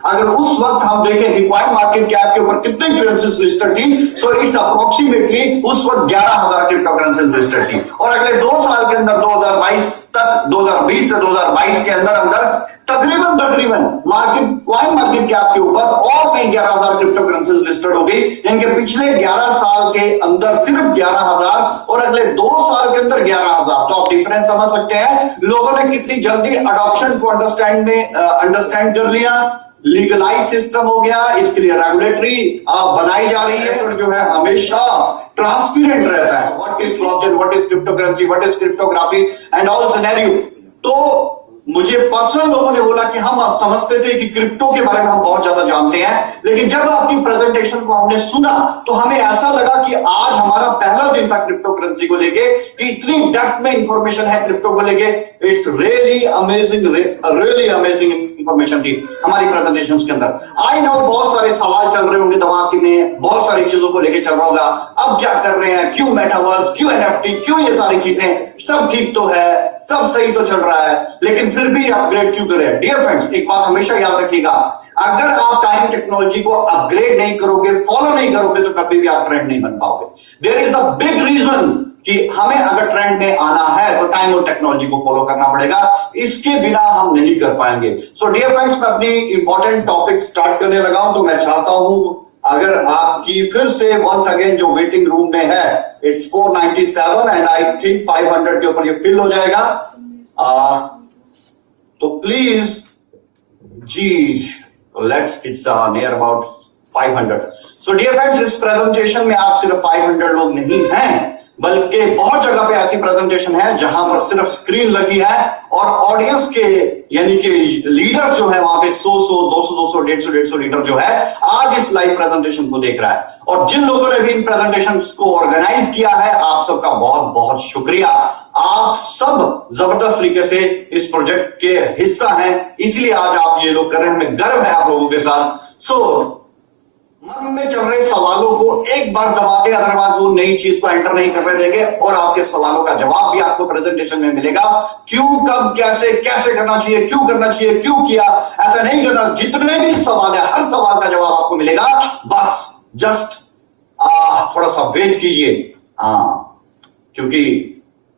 अगर उस वक्त हम देखें कि क्वाइन मार्केट कैप के ऊपर कितनी करेंसीज लिस्टेड थी, सो इट्स अप्रोक्सीमेटली उस वक्त 11,000 क्रिप्टो करेंसीज लिस्टेड थी। और अगले 2 साल के अंदर 2022 तक, 2020 से 2022 के अंदर अंदर तकरीबन मार्केट क्वाइन मार्केट कैप के ऊपर और कई 11,000 क्रिप्टो करेंसीज लिस्टेड हो गई। इनके पिछले 11 साल के अंदर सिर्फ 11,000 और अगले 2 साल के अंदर 11,000। तो आप डिफरेंस समझ सकते हैं लोगों ने कितनी जल्दी अडॉप्शन को अंडरस्टैंड कर लिया। लीगलाइज सिस्टम हो गया, इसके लिए रेगुलेटरी बनाई जा रही है, जो है हमेशा ट्रांसपेरेंट रहता है। What is blockchain, what is crypto currency, what is cryptography and all scenario. तो मुझे पर्सनल लोगों ने बोला कि हम समझते थे कि क्रिप्टो के बारे में हम बहुत ज्यादा जानते हैं, लेकिन जब आपकी प्रेजेंटेशन को हमने सुना तो हमें ऐसा लगा कि आज हमारा पहला दिन था क्रिप्टो करेंसी को लेके, कि इतनी डेप्थ में इंफॉर्मेशन है क्रिप्टो को लेके। इट्स रियली अमेजिंग इंफॉर्मेशन थी हमारी प्रेजेंटेशंस के अंदर। आई नो बहुत सारे सवाल चल रहे होंगे दिमाग में, बहुत सारी चीजों को लेके चल रहा होगा, अब क्या कर रहे हैं, क्यों मेटावर्स, क्यों एनएफटी, क्यों ये सारी चीजें, सब ठीक तो है, सब सही तो चल रहा है, लेकिन फिर भी अपग्रेड क्यों करें। डियर फ्रेंड्स, एक बात हमेशा याद रखिएगा, अगर आप टाइम टेक्नोलॉजी को अपग्रेड नहीं करोगे, फॉलो नहीं करोगे, तो कभी भी आप ट्रेंड नहीं बन पाओगे। There is the big reason कि हमें अगर ट्रेंड में आना है तो टाइम और टेक्नोलॉजी को फॉलो करना पड़ेगा, इसके बिना हम नहीं कर पाएंगे। सो डियर फ्रेंड्स, मैं अपनी इंपॉर्टेंट टॉपिक स्टार्ट करने लगा हूं, तो मैं चाहता हूं अगर आपकी फिर से वंस अगेन जो वेटिंग रूम में है, इट्स 497 एंड आई थिंक 500 के ऊपर ये फिल हो जाएगा, तो प्लीज जी let's, it's near about 500। So dear friends, इस प्रेजेंटेशन में आप सिर्फ 500 लोग नहीं हैं, बल्कि बहुत जगह पे ऐसी प्रेजेंटेशन है जहां पर सिर्फ स्क्रीन लगी है और ऑडियंस के यानी कि लीडर्स जो है वहां पे 100, 200, 150 लीडर जो है आज इस लाइव प्रेजेंटेशन को देख रहा है। और जिन लोगों ने भी इन प्रेजेंटेशन को ऑर्गेनाइज किया है, आप सबका बहुत बहुत शुक्रिया। आप सब जबरदस्त तरीके से इस प्रोजेक्ट के हिस्सा हैं, इसलिए आज आप ये लोग कर रहे हैं, हमें गर्व है आप लोगों के साथ। सो मन में चल रहे सवालों को एक बार दबा के, अदरवाइज वो नई चीज को एंटर नहीं करने देंगे और आपके सवालों का जवाब भी आपको प्रेजेंटेशन में मिलेगा। क्यों, कब, कैसे कैसे करना चाहिए, क्यों करना चाहिए, क्यों किया, ऐसा नहीं करना, जितने भी सवाल है हर सवाल का जवाब आपको मिलेगा। बस जस्ट थोड़ा सा वेट कीजिए, क्योंकि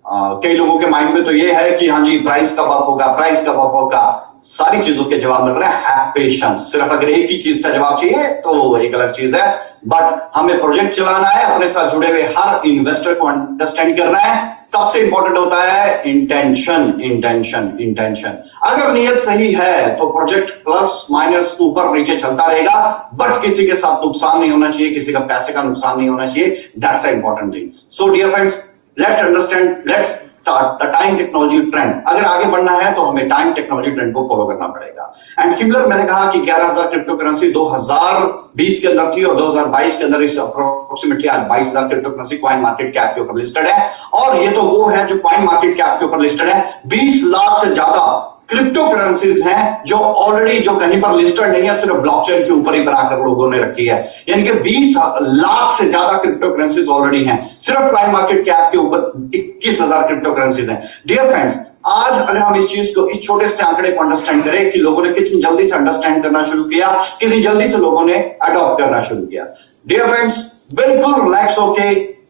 कई लोगों के माइंड में तो ये है कि हाँ जी प्राइस कब अप होगा, प्राइस कब अप होगा, सारी चीजों के जवाब मिल रहे हैं। हैव पेशेंस, सिर्फ अगर एक ही चीज का जवाब चाहिए तो एक अलग चीज है, बट हमें प्रोजेक्ट चलाना है, अपने साथ जुड़े हुए हर इन्वेस्टर को अंडरस्टैंड करना है। सबसे इंपॉर्टेंट होता है इंटेंशन, इंटेंशन, इंटेंशन। अगर नियत सही है तो प्रोजेक्ट प्लस माइनस ऊपर नीचे चलता रहेगा, बट किसी के साथ नुकसान नहीं होना चाहिए, किसी का पैसे का नुकसान नहीं होना चाहिए। That's a important thing. So dear friends, let's understand, let's start the time technology trend. अगर आगे बढ़ना है तो हमें टाइम टेक्नोलॉजी ट्रेंड को फॉलो करना पड़ेगा। एंड सिमिलर, मैंने कहा कि 11,000 क्रिप्टो करेंसी 2020 के अंदर थी और 2022 के अंदर इस अप्रोक्सीमेटली आज 22,000 crypto currency coin market cap के ऊपर लिस्टेड है। और ये तो वो है जो क्वाइन मार्केट कैप के ऊपर लिस्टेड है। 20 लाख से ज्यादा क्रिप्टो करेंसीज हैं जो ऑलरेडी, जो कहीं पर लिस्टेड नहीं है, सिर्फ ब्लॉकचेन के ऊपर ही बनाकर लोगों ने रखी है। यानी कि 20 लाख से ज्यादा क्रिप्टो करेंसीज ऑलरेडी हैं। सिर्फ क्वाइन मार्केट कैप के ऊपर 21,000 क्रिप्टो करेंसीज हैं। डियर फ्रेंड्स, आज अगर हम इस चीज को, इस छोटे से आंकड़े को अंडरस्टैंड करें कि लोगों ने कितनी जल्दी से अंडरस्टैंड करना शुरू किया, कितनी जल्दी से लोगों ने अडॉप्ट करना शुरू किया। डियर फ्रेंड्स, बिल्कुल रिलैक्स होके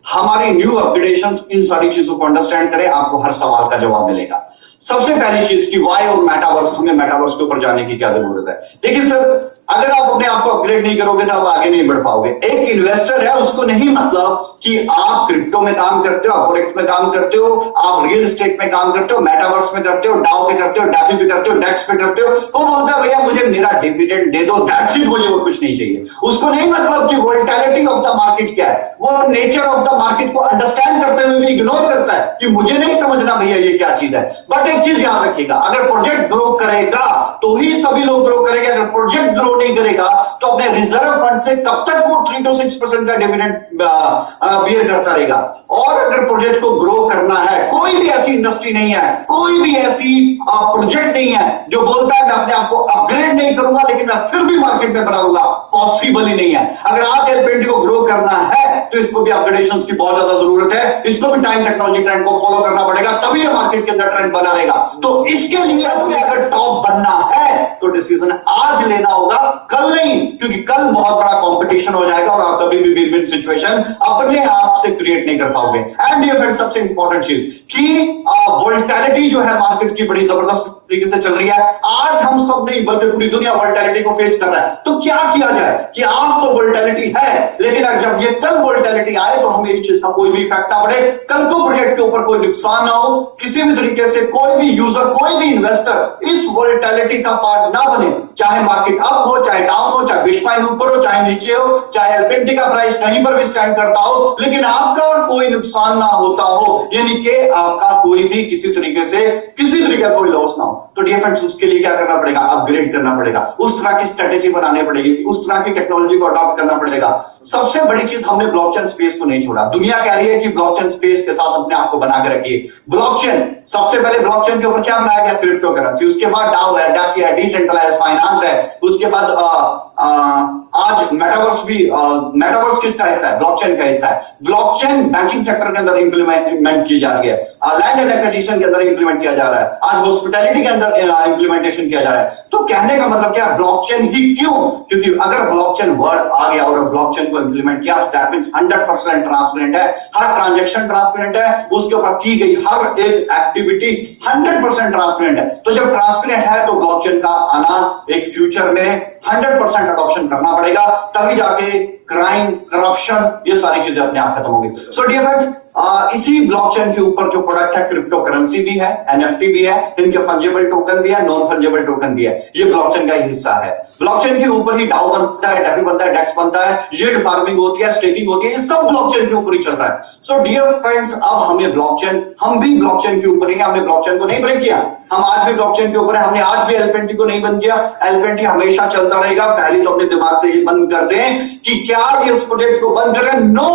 हमारी न्यू अपग्रेडेशंस, इन सारी चीजों को अंडरस्टैंड करें, आपको हर सवाल का जवाब मिलेगा। सबसे पहली चीज की वाई और मेटावर्स, हमें मेटावर्स के ऊपर जाने की क्या जरूरत है। देखिए सर, अगर आप अपने आप को अपग्रेड नहीं करोगे तो आप आगे नहीं बढ़ पाओगे। एक इन्वेस्टर है, उसको नहीं मतलब कि आप क्रिप्टो में काम करते हो, फॉरेक्स में काम करते हो, आप रियल एस्टेट में काम करते हो, मेटावर्स में करते हो, डाउ पे करते हो, डैफी पे करते हो, डेक्स पे करते हो। वो बोलता है भैया मुझे मेरा डिविडेंड दे दो, दैट्स इट, मुझे और कुछ नहीं चाहिए। उसको नहीं मतलब कि वोलेटिलिटी ऑफ द मार्केट क्या है, वो नेचर ऑफ द मार्केट को अंडरस्टैंड करते हुए भी इग्नोर करता है कि मुझे नहीं समझना भैया ये क्या चीज है। बट एक चीज याद रखिएगा, अगर प्रोजेक्ट ग्रो करेगा तो ही सभी लोग ग्रो करेंगे। अगर प्रोजेक्ट ग्रो नहीं करेगा तो अपने चाहे रिजर्व फंड से, कब तक वो 3 to 6% का डिविडेंड बियर करता रहेगा। और अगर प्रोजेक्ट को ग्रो करना है, कोई भी ऐसी इंडस्ट्री नहीं है, कोई भी ऐसी प्रोजेक्ट नहीं है जो बोलता है मैं अपने आप को अपग्रेड नहीं करूंगा लेकिन मैं फिर भी मार्केट में बनाऊंगा, पॉसिबल ही नहीं है। अगर आप एल को ग्रो करना है तो इसको भी अपग्रेडेशन की बहुत ज्यादा जरूरत है, इसको भी टाइम टेक्नोलॉजी ट्रेंड को फॉलो करना पड़ेगा, तभी ये मार्केट के अंदर ट्रेंड बना रहेगा। तो इसके लिए अगर टॉप बनना है तो डिसीजन आज लेना होगा, कल नहीं, क्योंकि कल बहुत बड़ा कंपटीशन हो जाएगा और आप कभी भी विन विन सिचुएशन अपने आप से क्रिएट नहीं कर पाओगे। एंड ये फ्रेंड सबसे इंपॉर्टेंट चीज कि वोलेटिलिटी जो है मार्केट की बड़ी जबरदस्त तरीके से चल रही है। आज हम सब नहीं बल्कि पूरी दुनिया वोलेटिलिटी को फेस कर रहा है। तो क्या किया जाए कि आज तो वोलेटिलिटी है लेकिन जब ये कल वोलेटिलिटी आए तो हमें इस चीज का कोई भी इफेक्ट ना पड़े, कल को प्रोजेक्ट के ऊपर कोई नुकसान ना हो, किसी भी तरीके से कोई भी यूजर, कोई भी इन्वेस्टर इस वोलेटिलिटी का पार्ट ना बने। चाहे मार्केट अप हो, चाहे डाउन हो, चाहे बिटकॉइन ऊपर हो, चाहे नीचे हो, चाहे एलपीटी का प्राइस कहीं पर भी स्टैंड करता हो, लेकिन आपका कोई नुकसान ना होता हो, यानी कि आपका कोई भी किसी तरीके का कोई लॉस ना हो। तो डियर फ्रेंड्स, उसके लिए क्या करना पड़ेगा? अपग्रेड करना पड़ेगा, उस तरह की स्ट्रेटेजी बनानी पड़ेगी, उस तरह की टेक्नोलॉजी को अडॉप्ट करना पड़ेगा। सबसे बड़ी चीज, हमने ब्लॉकचेन स्पेस को नहीं छोड़ा। दुनिया कह रही है कि ब्लॉकचेन स्पेस के साथ अपने आप को बना के रखिए। ब्लॉकचेन, सबसे पहले ब्लॉकचेन के ऊपर क्या बनाया गया? Crypto currency. उसके बाद डाओ है, डाकी है, डिसेंट्रलाइज्ड फाइनेंस है। उसके बाद आज मेटावर्स भी, मेटावर्स किसका हिस्सा है? ब्लॉकचेन का हिस्सा है। ब्लॉकचेन बैंकिंग सेक्टर के अंदर इंप्लीमेंट की जा रही है, लैंड एंड एक्विजिशन के अंदर इंप्लीमेंट किया जा रहा है, आज हॉस्पिटैलिटी के अंदर इंप्लीमेंटेशन किया जा रहा है। तो कहने का मतलब क्या? ब्लॉकचेन ही क्यों? क्योंकि अगर ब्लॉकचेन वर्ड आ गया और ब्लॉकचेन को इंप्लीमेंट किया, दैट मींस 100% ट्रांसपेरेंट है, हर ट्रांजैक्शन ट्रांसपेरेंट है, उसके ऊपर की गई हर एक एक्टिविटी 100% ट्रांसपेरेंट है। तो जब ट्रांसपेरेंट है तो ब्लॉकचेन का आना एक फ्यूचर में 100% अडॉप्शन करना पड़ेगा, तभी जाके क्राइम, करप्शन, ये सारी चीजें अपने आप खत्म होगी। सो डियर फ्रेंड्स, इसी ब्लॉकचेन के ऊपर जो प्रोडक्ट है, क्रिप्टो करेंसी भी है, एनएफटी भी है, इनके फंजेबल टोकन भी है, नॉन फंजेबल टोकन भी है, ये ब्लॉकचेन का ही हिस्सा है। ब्लॉकचेन के ऊपर ही डाउ बनता है, डेफी बनता है, डेक्स बनता है, यील्ड फार्मिंग होती है, स्टेकिंग होती है, ये सब ब्लॉकचेन के ऊपर ही चल रहा है। सो डियर फ्रेंड्स, अब हमें ब्लॉकचेन, हम भी ब्लॉकचेन के ऊपर ही, हमने ब्लॉकचेन को नहीं ब्रेक किया, हम आज भी ब्लॉकचेन के ऊपर है, हमने आज भी एलपीटी को नहीं बंद किया। एलपीटी हमेशा चलता रहेगा। पहले तो अपने दिमाग से ये बंद कर दें कि क्या ये उस प्रोजेक्ट को बंद करें? नो,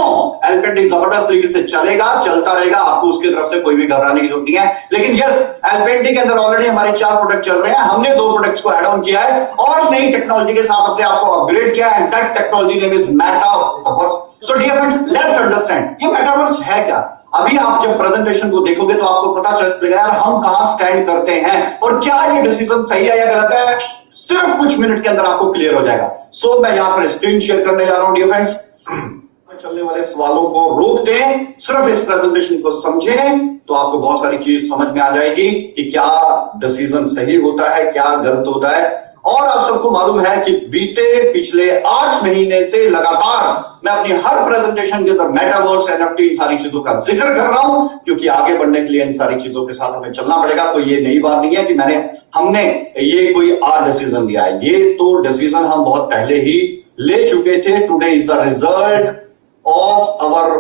एलपीटी जबरदस्त तरीके से चलेगा, चलता रहेगा, आपको उसकी तरफ से कोई भी घबराने की जरूरत नहीं है। लेकिन यस, एलपीटी के अंदर ऑलरेडी हमारे 4 प्रोडक्ट चल रहे हैं, हमने 2 प्रोडक्ट्स को ऐड ऑन किया है और नई टेक्नोलॉजी के साथ अपने आप को अपग्रेड किया है, and that technology name is metaverse. So dear friends, let's understand ये मेटावर्स है क्या। अभी आप जब प्रेजेंटेशन को देखोगे तो आपको पता चलेगा यार हम कहां स्टैंड करते हैं और क्या ये डिसीजन सही है या गलत है, सिर्फ कुछ मिनट के अंदर आपको क्लियर हो जाएगा। सो मैं यहां पर स्क्रीन शेयर करने जा रहा हूं डियर फ्रेंड्स। चलने वाले सवालों को रोक दें, सिर्फ इस प्रेजेंटेशन को समझें तो आपको बहुत सारी चीज समझ में आ जाएगी कि क्या डिसीजन सही होता है, क्या गलत होता है। और आप सबको मालूम है कि बीते पिछले 8 महीने से लगातार मैं अपनी हर प्रेजेंटेशन के अंदर मेटावर्स, एनएफटी, इन सारी चीजों का जिक्र कर रहा हूं, क्योंकि आगे बढ़ने के लिए इन सारी चीजों के साथ हमें चलना पड़ेगा। तो ये नई बात नहीं है कि हमने ये कोई आज डिसीजन लिया है, ये तो डिसीजन हम बहुत पहले ही ले चुके थे। Today is the result of our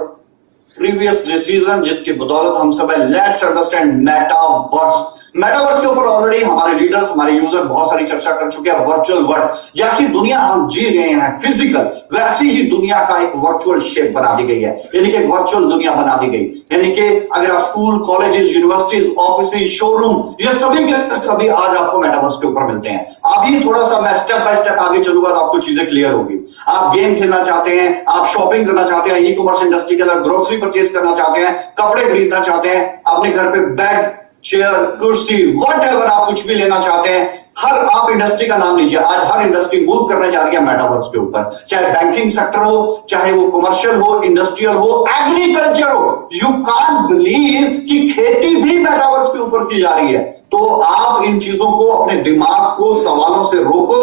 previous decision, जिसकी बदौलत हम सब है। Let's understand metaverse. मेटावर्स के ऊपर ऑलरेडी हमारे लीडर्स, हमारे यूजर बहुत सारी चर्चा कर चुके हैं। वर्चुअल वर्ल्ड, जैसी दुनिया हम जी रहे हैं फिजिकल, वैसी ही दुनिया का एक वर्चुअल शेप बना दी गई है, यानी कि एक वर्चुअल दुनिया बना दी गई। यानी कि अगर आप school, colleges, universities, office, showroom, ये सभी के सभी आज आपको मेटावर्स के ऊपर मिलते हैं। अभी थोड़ा सा मैं स्टेप बाय स्टेप आगे चलूंगा तो आपको चीजें क्लियर होगी। आप गेम खेलना चाहते हैं, आप शॉपिंग करना चाहते हैं, ई कॉमर्स इंडस्ट्री के अंदर ग्रोसरी परचेज करना चाहते हैं, कपड़े खरीदना चाहते हैं, अपने घर पे बेड, चेयर, कुर्सी, व्हाटएवर आप कुछ भी लेना चाहते हैं, हर आप इंडस्ट्री का नाम लीजिए, आज हर इंडस्ट्री मूव करने जा रही है मेटावर्स के ऊपर। चाहे बैंकिंग सेक्टर हो, चाहे वो कमर्शियल हो, इंडस्ट्रियल हो, एग्रीकल्चर हो, यू कांट बिलीव कि खेती भी मेटावर्स के ऊपर की जा रही है। तो आप इन चीजों को, अपने दिमाग को सवालों से रोको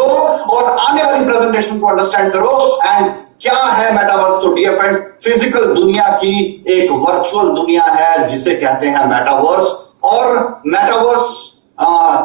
और आने वाली प्रेजेंटेशन को अंडरस्टैंड करो। एंड क्या है मेटावर्स? तो डियर फ्रेंड्स, फिजिकल दुनिया की एक वर्चुअल दुनिया है जिसे कहते हैं मेटावर्स। और मेटावर्स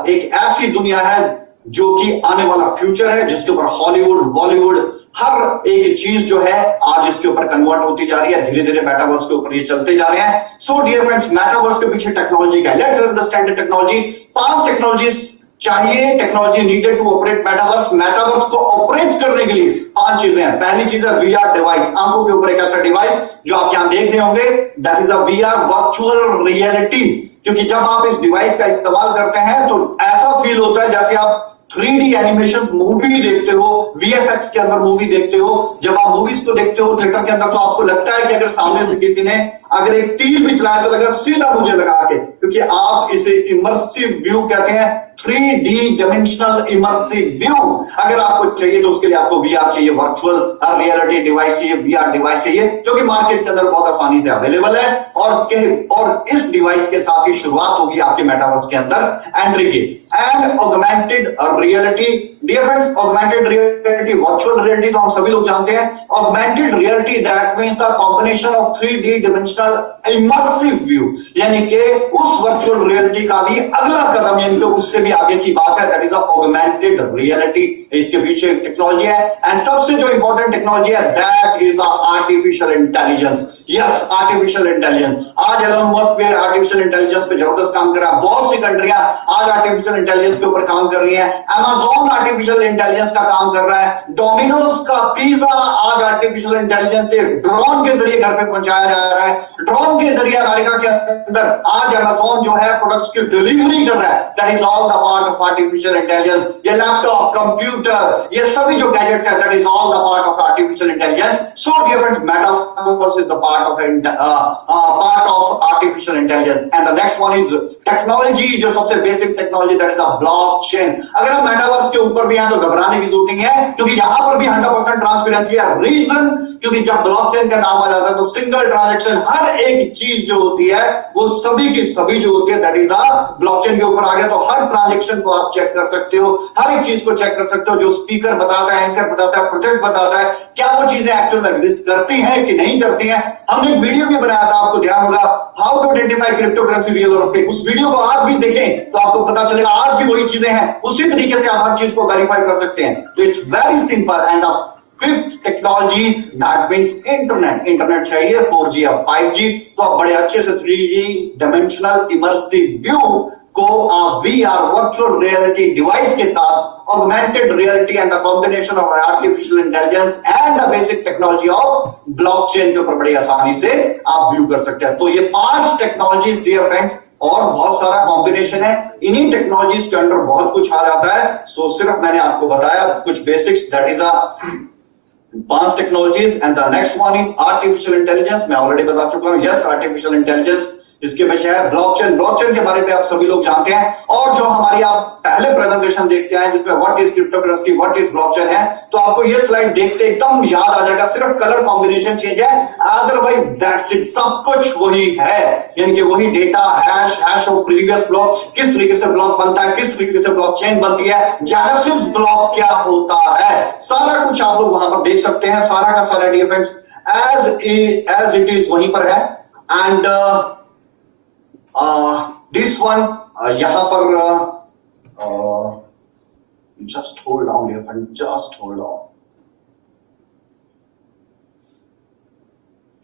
एक ऐसी दुनिया है जो कि आने वाला फ्यूचर है, जिसके ऊपर हॉलीवुड, बॉलीवुड, हर एक चीज जो है आज इसके ऊपर कन्वर्ट होती जा रही है। धीरे धीरे मेटावर्स के ऊपर ये चलते जा रहे हैं। सो डियर फ्रेंड्स, मेटावर्स के पीछे टेक्नोलॉजी का, let's understand the technology. 5 technologies चाहिए, technology needed to operate metaverse. Metaverse को ऑपरेट जनरेट करने के लिए 5 चीजें हैं। पहली चीज है VR डिवाइस, आंखों के ऊपर एक ऐसा डिवाइस जो आप यहां देख रहे होंगे, that is the VR virtual reality. क्योंकि जब आप इस डिवाइस का इस्तेमाल करते हैं तो ऐसा फील होता है जैसे आप 3D एनिमेशन मूवी देखते हो, VFX के अंदर मूवी देखते हो। जब आप मूवीज को देखते हो थिएटर के अंदर तो आपको लगता है कि अगर सामने से किसी ने अगर एक तीर भी चलाया तो लगा सीधा मुझे लगा के, क्योंकि आप इसे इमर्सिव व्यू कहते हैं, 3D डायमेंशनल इमर्सिव व्यू। अगर आपको चाहिए तो उसके लिए आपको VR चाहिए, वर्चुअल रियलिटी डिवाइस चाहिए, VR डिवाइस चाहिए, जो कि मार्केट के अंदर बहुत आसानी से अवेलेबल है। और इस डिवाइस के साथ ही शुरुआत होगी आपके मेटावर्स के अंदर एंट्री की। And augmented reality, dear friends, augmented reality, virtual reality तो हम सभी लोग जानते हैं। Augmented reality that means the combination of 3D dimensional immersive view, यानी कि उस वर्चुअल रियलिटी का भी अगला कदम, यानी कि उससे भी आगे की बात है, that is the augmented reality. इसके पीछे टेक्नोलॉजी है, एंड सबसे जो इंपॉर्टेंट टेक्नोलॉजी है that is the artificial intelligence. Yes, artificial intelligence. आज एलोन मस्क भी आर्टिफिशियल इंटेलिजेंस पे जबरदस्त काम कर रहा है। बहुत सी कंट्रियां आज आर्टिफिशियल इंटेलिजेंस के ऊपर काम कर रही है। Amazon आर्टिफिशियल इंटेलिजेंस का काम कर रहा है। डोमिनोज का पिज्जा आज आर्टिफिशियल इंटेलिजेंस से ड्रोन के जरिए घर पे पहुंचाया जा रहा है। ड्रोन के जरिए अमेरिका के अंदर आज Amazon जो है प्रोडक्ट्स की डिलीवरी कर रहा है। That is all the part of artificial intelligence. ये लैपटॉप, कंप्यूटर, ये सभी जो गैजेट्स है, that is all the part of artificial intelligence. So dear friends, metaverse is the part of artificial intelligence. And the next one is technology, जो सबसे basic technology, that is the blockchain. अगर हम metaverse के ऊपर भी हैं तो घबराने की जरूरत नहीं है, क्योंकि यहां पर भी 100% ट्रांसपेरेंसी है। रीजन, क्योंकि जब ब्लॉकचेन का नाम आ जाता है तो सिंगल ट्रांजैक्शन, हर एक चीज जो होती है वो सभी की सभी जो होती है, दैट इज द ब्लॉकचेन के ऊपर आ गया। तो हर ट्रांजैक्शन को आप चेक कर सकते हो, हर एक चीज को चेक कर सकते हो। जो स्पीकर बताता है, एंकर बताता है, प्रोजेक्ट बताता है, क्या वो चीजें एक्चुअल में एग्जिस्ट करती हैं कि नहीं करती हैं। हमने एक वीडियो भी बनाया था, आपको ध्यान होगा, how to identify crypto currency real और फेक। उस वीडियो को आप भी देखें तो आपको पता चलेगा आज भी वही चीजें हैं, उसी तरीके से आप हर चीज को वेरीफाई कर सकते हैं। तो it's very simple. And fifth technology, that means internet. Internet चाहिए 4G या 5G, तो आप बड़े अच्छे से 3D डायमेंशनल इमर्सिव व्यू को आप VR वर्चुअल रियलिटी डिवाइस के साथ augmented reality and the combination of artificial intelligence and the basic technology of blockchain के ऊपर बड़ी आसानी से आप व्यू कर सकते हैं। तो ये 5 टेक्नोलॉजीज डियर फ्रेंड्स, और बहुत सारा कॉम्बिनेशन है। इन्हीं टेक्नोलॉजीज के अंदर बहुत कुछ आ जाता है। सो सिर्फ मैंने आपको बताया कुछ basics, that is the 5 technologies. And the next one is artificial intelligence. मैं ऑलरेडी बता चुका हूं, यस, आर्टिफिशियल इंटेलिजेंस। इसके विषय है ब्लॉकचेन। ब्लॉकचेन के बारे में आप सभी लोग जानते हैं, और जो हमारी आप पहले प्रेजेंटेशन देखते हैं जिसमें what is cryptocurrency, what is blockchain है, तो आपको ये स्लाइड देखते एकदम याद आ जाएगा। सिर्फ कलर कॉम्बिनेशन चेंज है, अदरवाइज दैट्स इट, सब कुछ वही है। यानी कि वही data, hash of previous block, किस तरीके से ब्लॉक बनता है, किस तरीके से ब्लॉकचेन बनती है, जेनेसिस ब्लॉक क्या होता है, सारा कुछ आप लोग वहां पर देख सकते हैं। सारा का सारा डिफरेंस एज इट इज वहीं पर है। एंड दिस वन यहां पर just hold on dear friend, just hold on.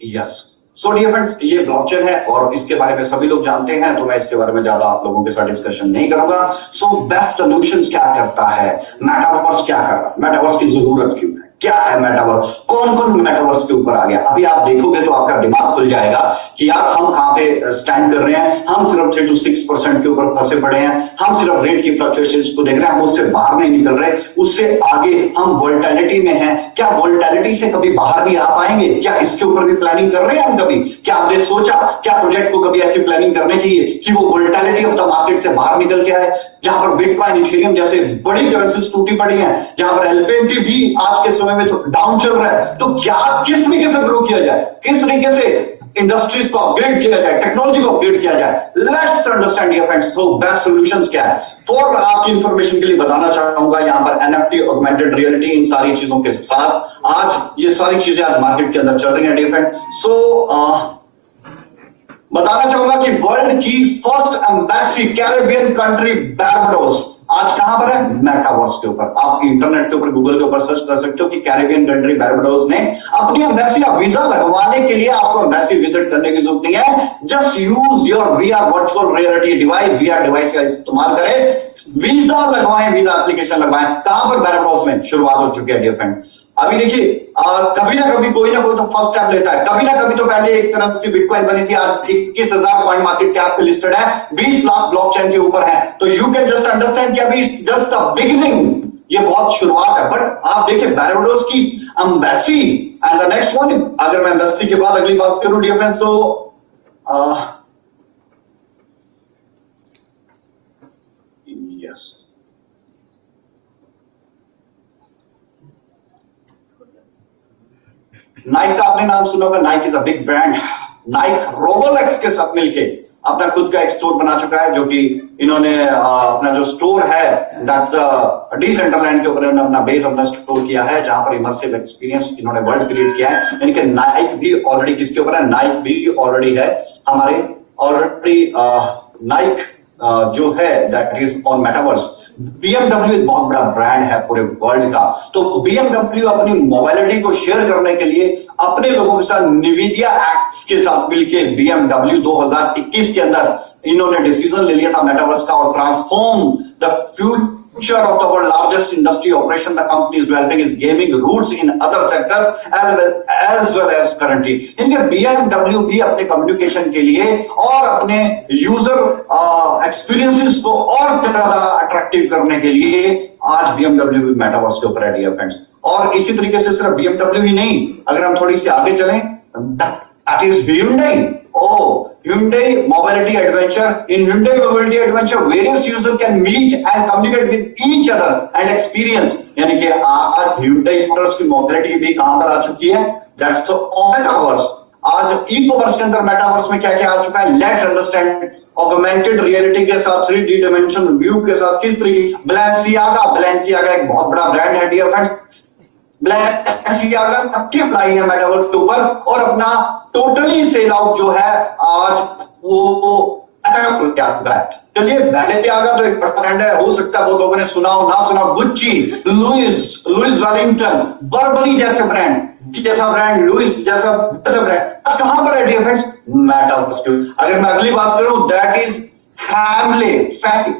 Yes, so dear friends, ये ब्लॉकचेन है और इसके बारे में सभी लोग जानते हैं, तो मैं इसके बारे में ज्यादा आप लोगों के साथ डिस्कशन नहीं करूंगा। सो बेस्ट सॉल्यूशंस क्या करता है, मेटावर्स क्या कर रहा है, मेटावर्स की जरूरत क्यों है, क्या है मेटावर्स, कौन कौन मेटावर्स के ऊपर आ गया। अभी आप देखोगे तो आपका दिमाग खुल जाएगा कि यार हम कहां पे स्टैंड कर रहे हैं। हम सिर्फ 3 to 6% के ऊपर फंसे पड़े हैं, हम सिर्फ रेट की फ्लक्चुएशंस को देख रहे हैं, हम उससे बाहर नहीं निकल रहे। उससे आगे हम वोलेटिलिटी में हैं, क्या वोलेटिलिटी से कभी बाहर भी आ पाएंगे, क्या इसके ऊपर भी प्लानिंग कर रहे हैं हम कभी, क्या आपने सोचा, क्या प्रोजेक्ट को कभी ऐसी प्लानिंग करनी चाहिए कि वो वोलेटिलिटी ऑफ द मार्केट से बाहर निकल के आए। जहां पर बिटकॉइन, इथेरियम जैसे बड़ी करेंसीज टूटी पड़ी हैं, जहां पर एलपीएनटी भी आज के समय में तो डाउन चल रहा है, तो क्या किस तरीके से ग्रो किया जाए, किस तरीके से इंडस्ट्रीज को अपग्रेड किया जाए, टेक्नोलॉजी को अपग्रेड किया जाए। Let's understand dear friends, so best solutions क्या है। फॉर आपकी इंफॉर्मेशन के लिए बताना चाहूंगा, यहां पर एनएफटी, ऑगमेंटेड रियलिटी, इन सारी चीजों के साथ आज ये सारी चीजें आज मार्केट के अंदर चल रही हैं डियर फ्रेंड। सो बताना चाहूंगा कि वर्ल्ड की first embassy Caribbean country Barbados आज कहां पर है, मेटावर्स के ऊपर। आप इंटरनेट के ऊपर, गूगल के ऊपर सर्च कर सकते हो कि कैरेबियन कंट्री बारबाडोस ने अपनी एम्बेसी का वीजा लगवाने के लिए आपको एम्बेसी विजिट करने की जरूरत नहीं है। Just use your VR virtual reality device, VR device का इस्तेमाल करें, वीजा लगवाएं, वीजा एप्लीकेशन लगवाएं। कहां पर? बैरबडोस में शुरुआत हो चुकी है डियर फ्रेंड। अभी देखिए कभी ना कभी कोई ना कोई तो फर्स्ट स्टेप लेता है। कभी ना कभी तो पहले एक तरह से बिटकॉइन बनी थी, आज 21,000 कॉइन मार्केट कैप पे लिस्टेड है, 20 लाख ब्लॉकचेन के ऊपर है। तो यू कैन जस्ट अंडरस्टैंड कि अभी जस्ट अ बिगिनिंग, ये बहुत शुरुआत है। बट आप देखिए बैरबडोस की embassy and the next one, अगर मैं एम्बेसी के बाद अगली बात करूं डियर फ्रेंड्स, तो यस, नाइक का आपने नाम सुना होगा। Nike is a big brand. Nike Roblox के साथ मिलके अपना खुद का एक स्टोर बना चुका है, जो कि इन्होंने अपना जो स्टोर है दैट्स डिसेंट्रलैंड के ऊपर इन्होंने अपना बेस अपना स्टोर किया है, जहां पर इमर्सिव एक्सपीरियंस इन्होंने वर्ल्ड क्रिएट किया है। यानी कि नाइक भी ऑलरेडी किसके ऊपर है? नाइक भी ऑलरेडी है हमारे ऑलरेडी नाइक जो है that is on metaverse. BMW एक बहुत बड़ा ब्रांड है पूरे वर्ल्ड का। तो BMW अपनी मोबाइलिटी को शेयर करने के लिए अपने लोगों के साथ निविदिया एक्ट्स के साथ मिलकर BMW 2021 के अंदर इन्होंने डिसीजन ले लिया था मेटावर्स का, और transform the future of the world largest industry operation the company is developing is gaming roots in other sectors as well as currently. इनके BMW भी अपने कम्युनिकेशन के लिए और अपने यूजर एक्सपीरियंसेस को और ज्यादा अट्रैक्टिव करने के लिए आज BMW मेटावर्स के ऊपर है डियर फ्रेंड्स। और इसी तरीके से सिर्फ BMW ही नहीं, अगर हम थोड़ी सी आगे चलें, that is Hyundai। Hyundai Mobility Adventure. In Hyundai Mobility Adventure, various users can meet and communicate with each other and experience. यानी कि आज Hyundai Motors की मोबिलिटी भी कहां पर आ चुकी है? That's on Metaverse. आज ई कॉमर्स के अंदर मेटावर्स में क्या क्या आ चुका है? Let's understand. ऑगमेंटेड रियलिटी के साथ 3D डायमेंशन व्यू के साथ किस तरीके Balenciaga एक बहुत बड़ा ब्रांड है डियर फ्रेंड्स। Balenciaga मल्टीप्लाई है मेटावर्स के ऊपर और अपना टोटली सेल आउट जो है आज वो क्या है। चलिए Balenciaga तो एक बड़ा ब्रांड है, हो सकता है बहुत लोगों ने सुना हो, ना सुना। गुच्ची, लुइस वेलिंगटन, बर्बरी जैसे ब्रांड, लुइस जैसा ब्रांड कहां पर है डियर फ्रेंड्स? मेटावर्स के। अगर मैं अगली बात करूं, that is Hamleys,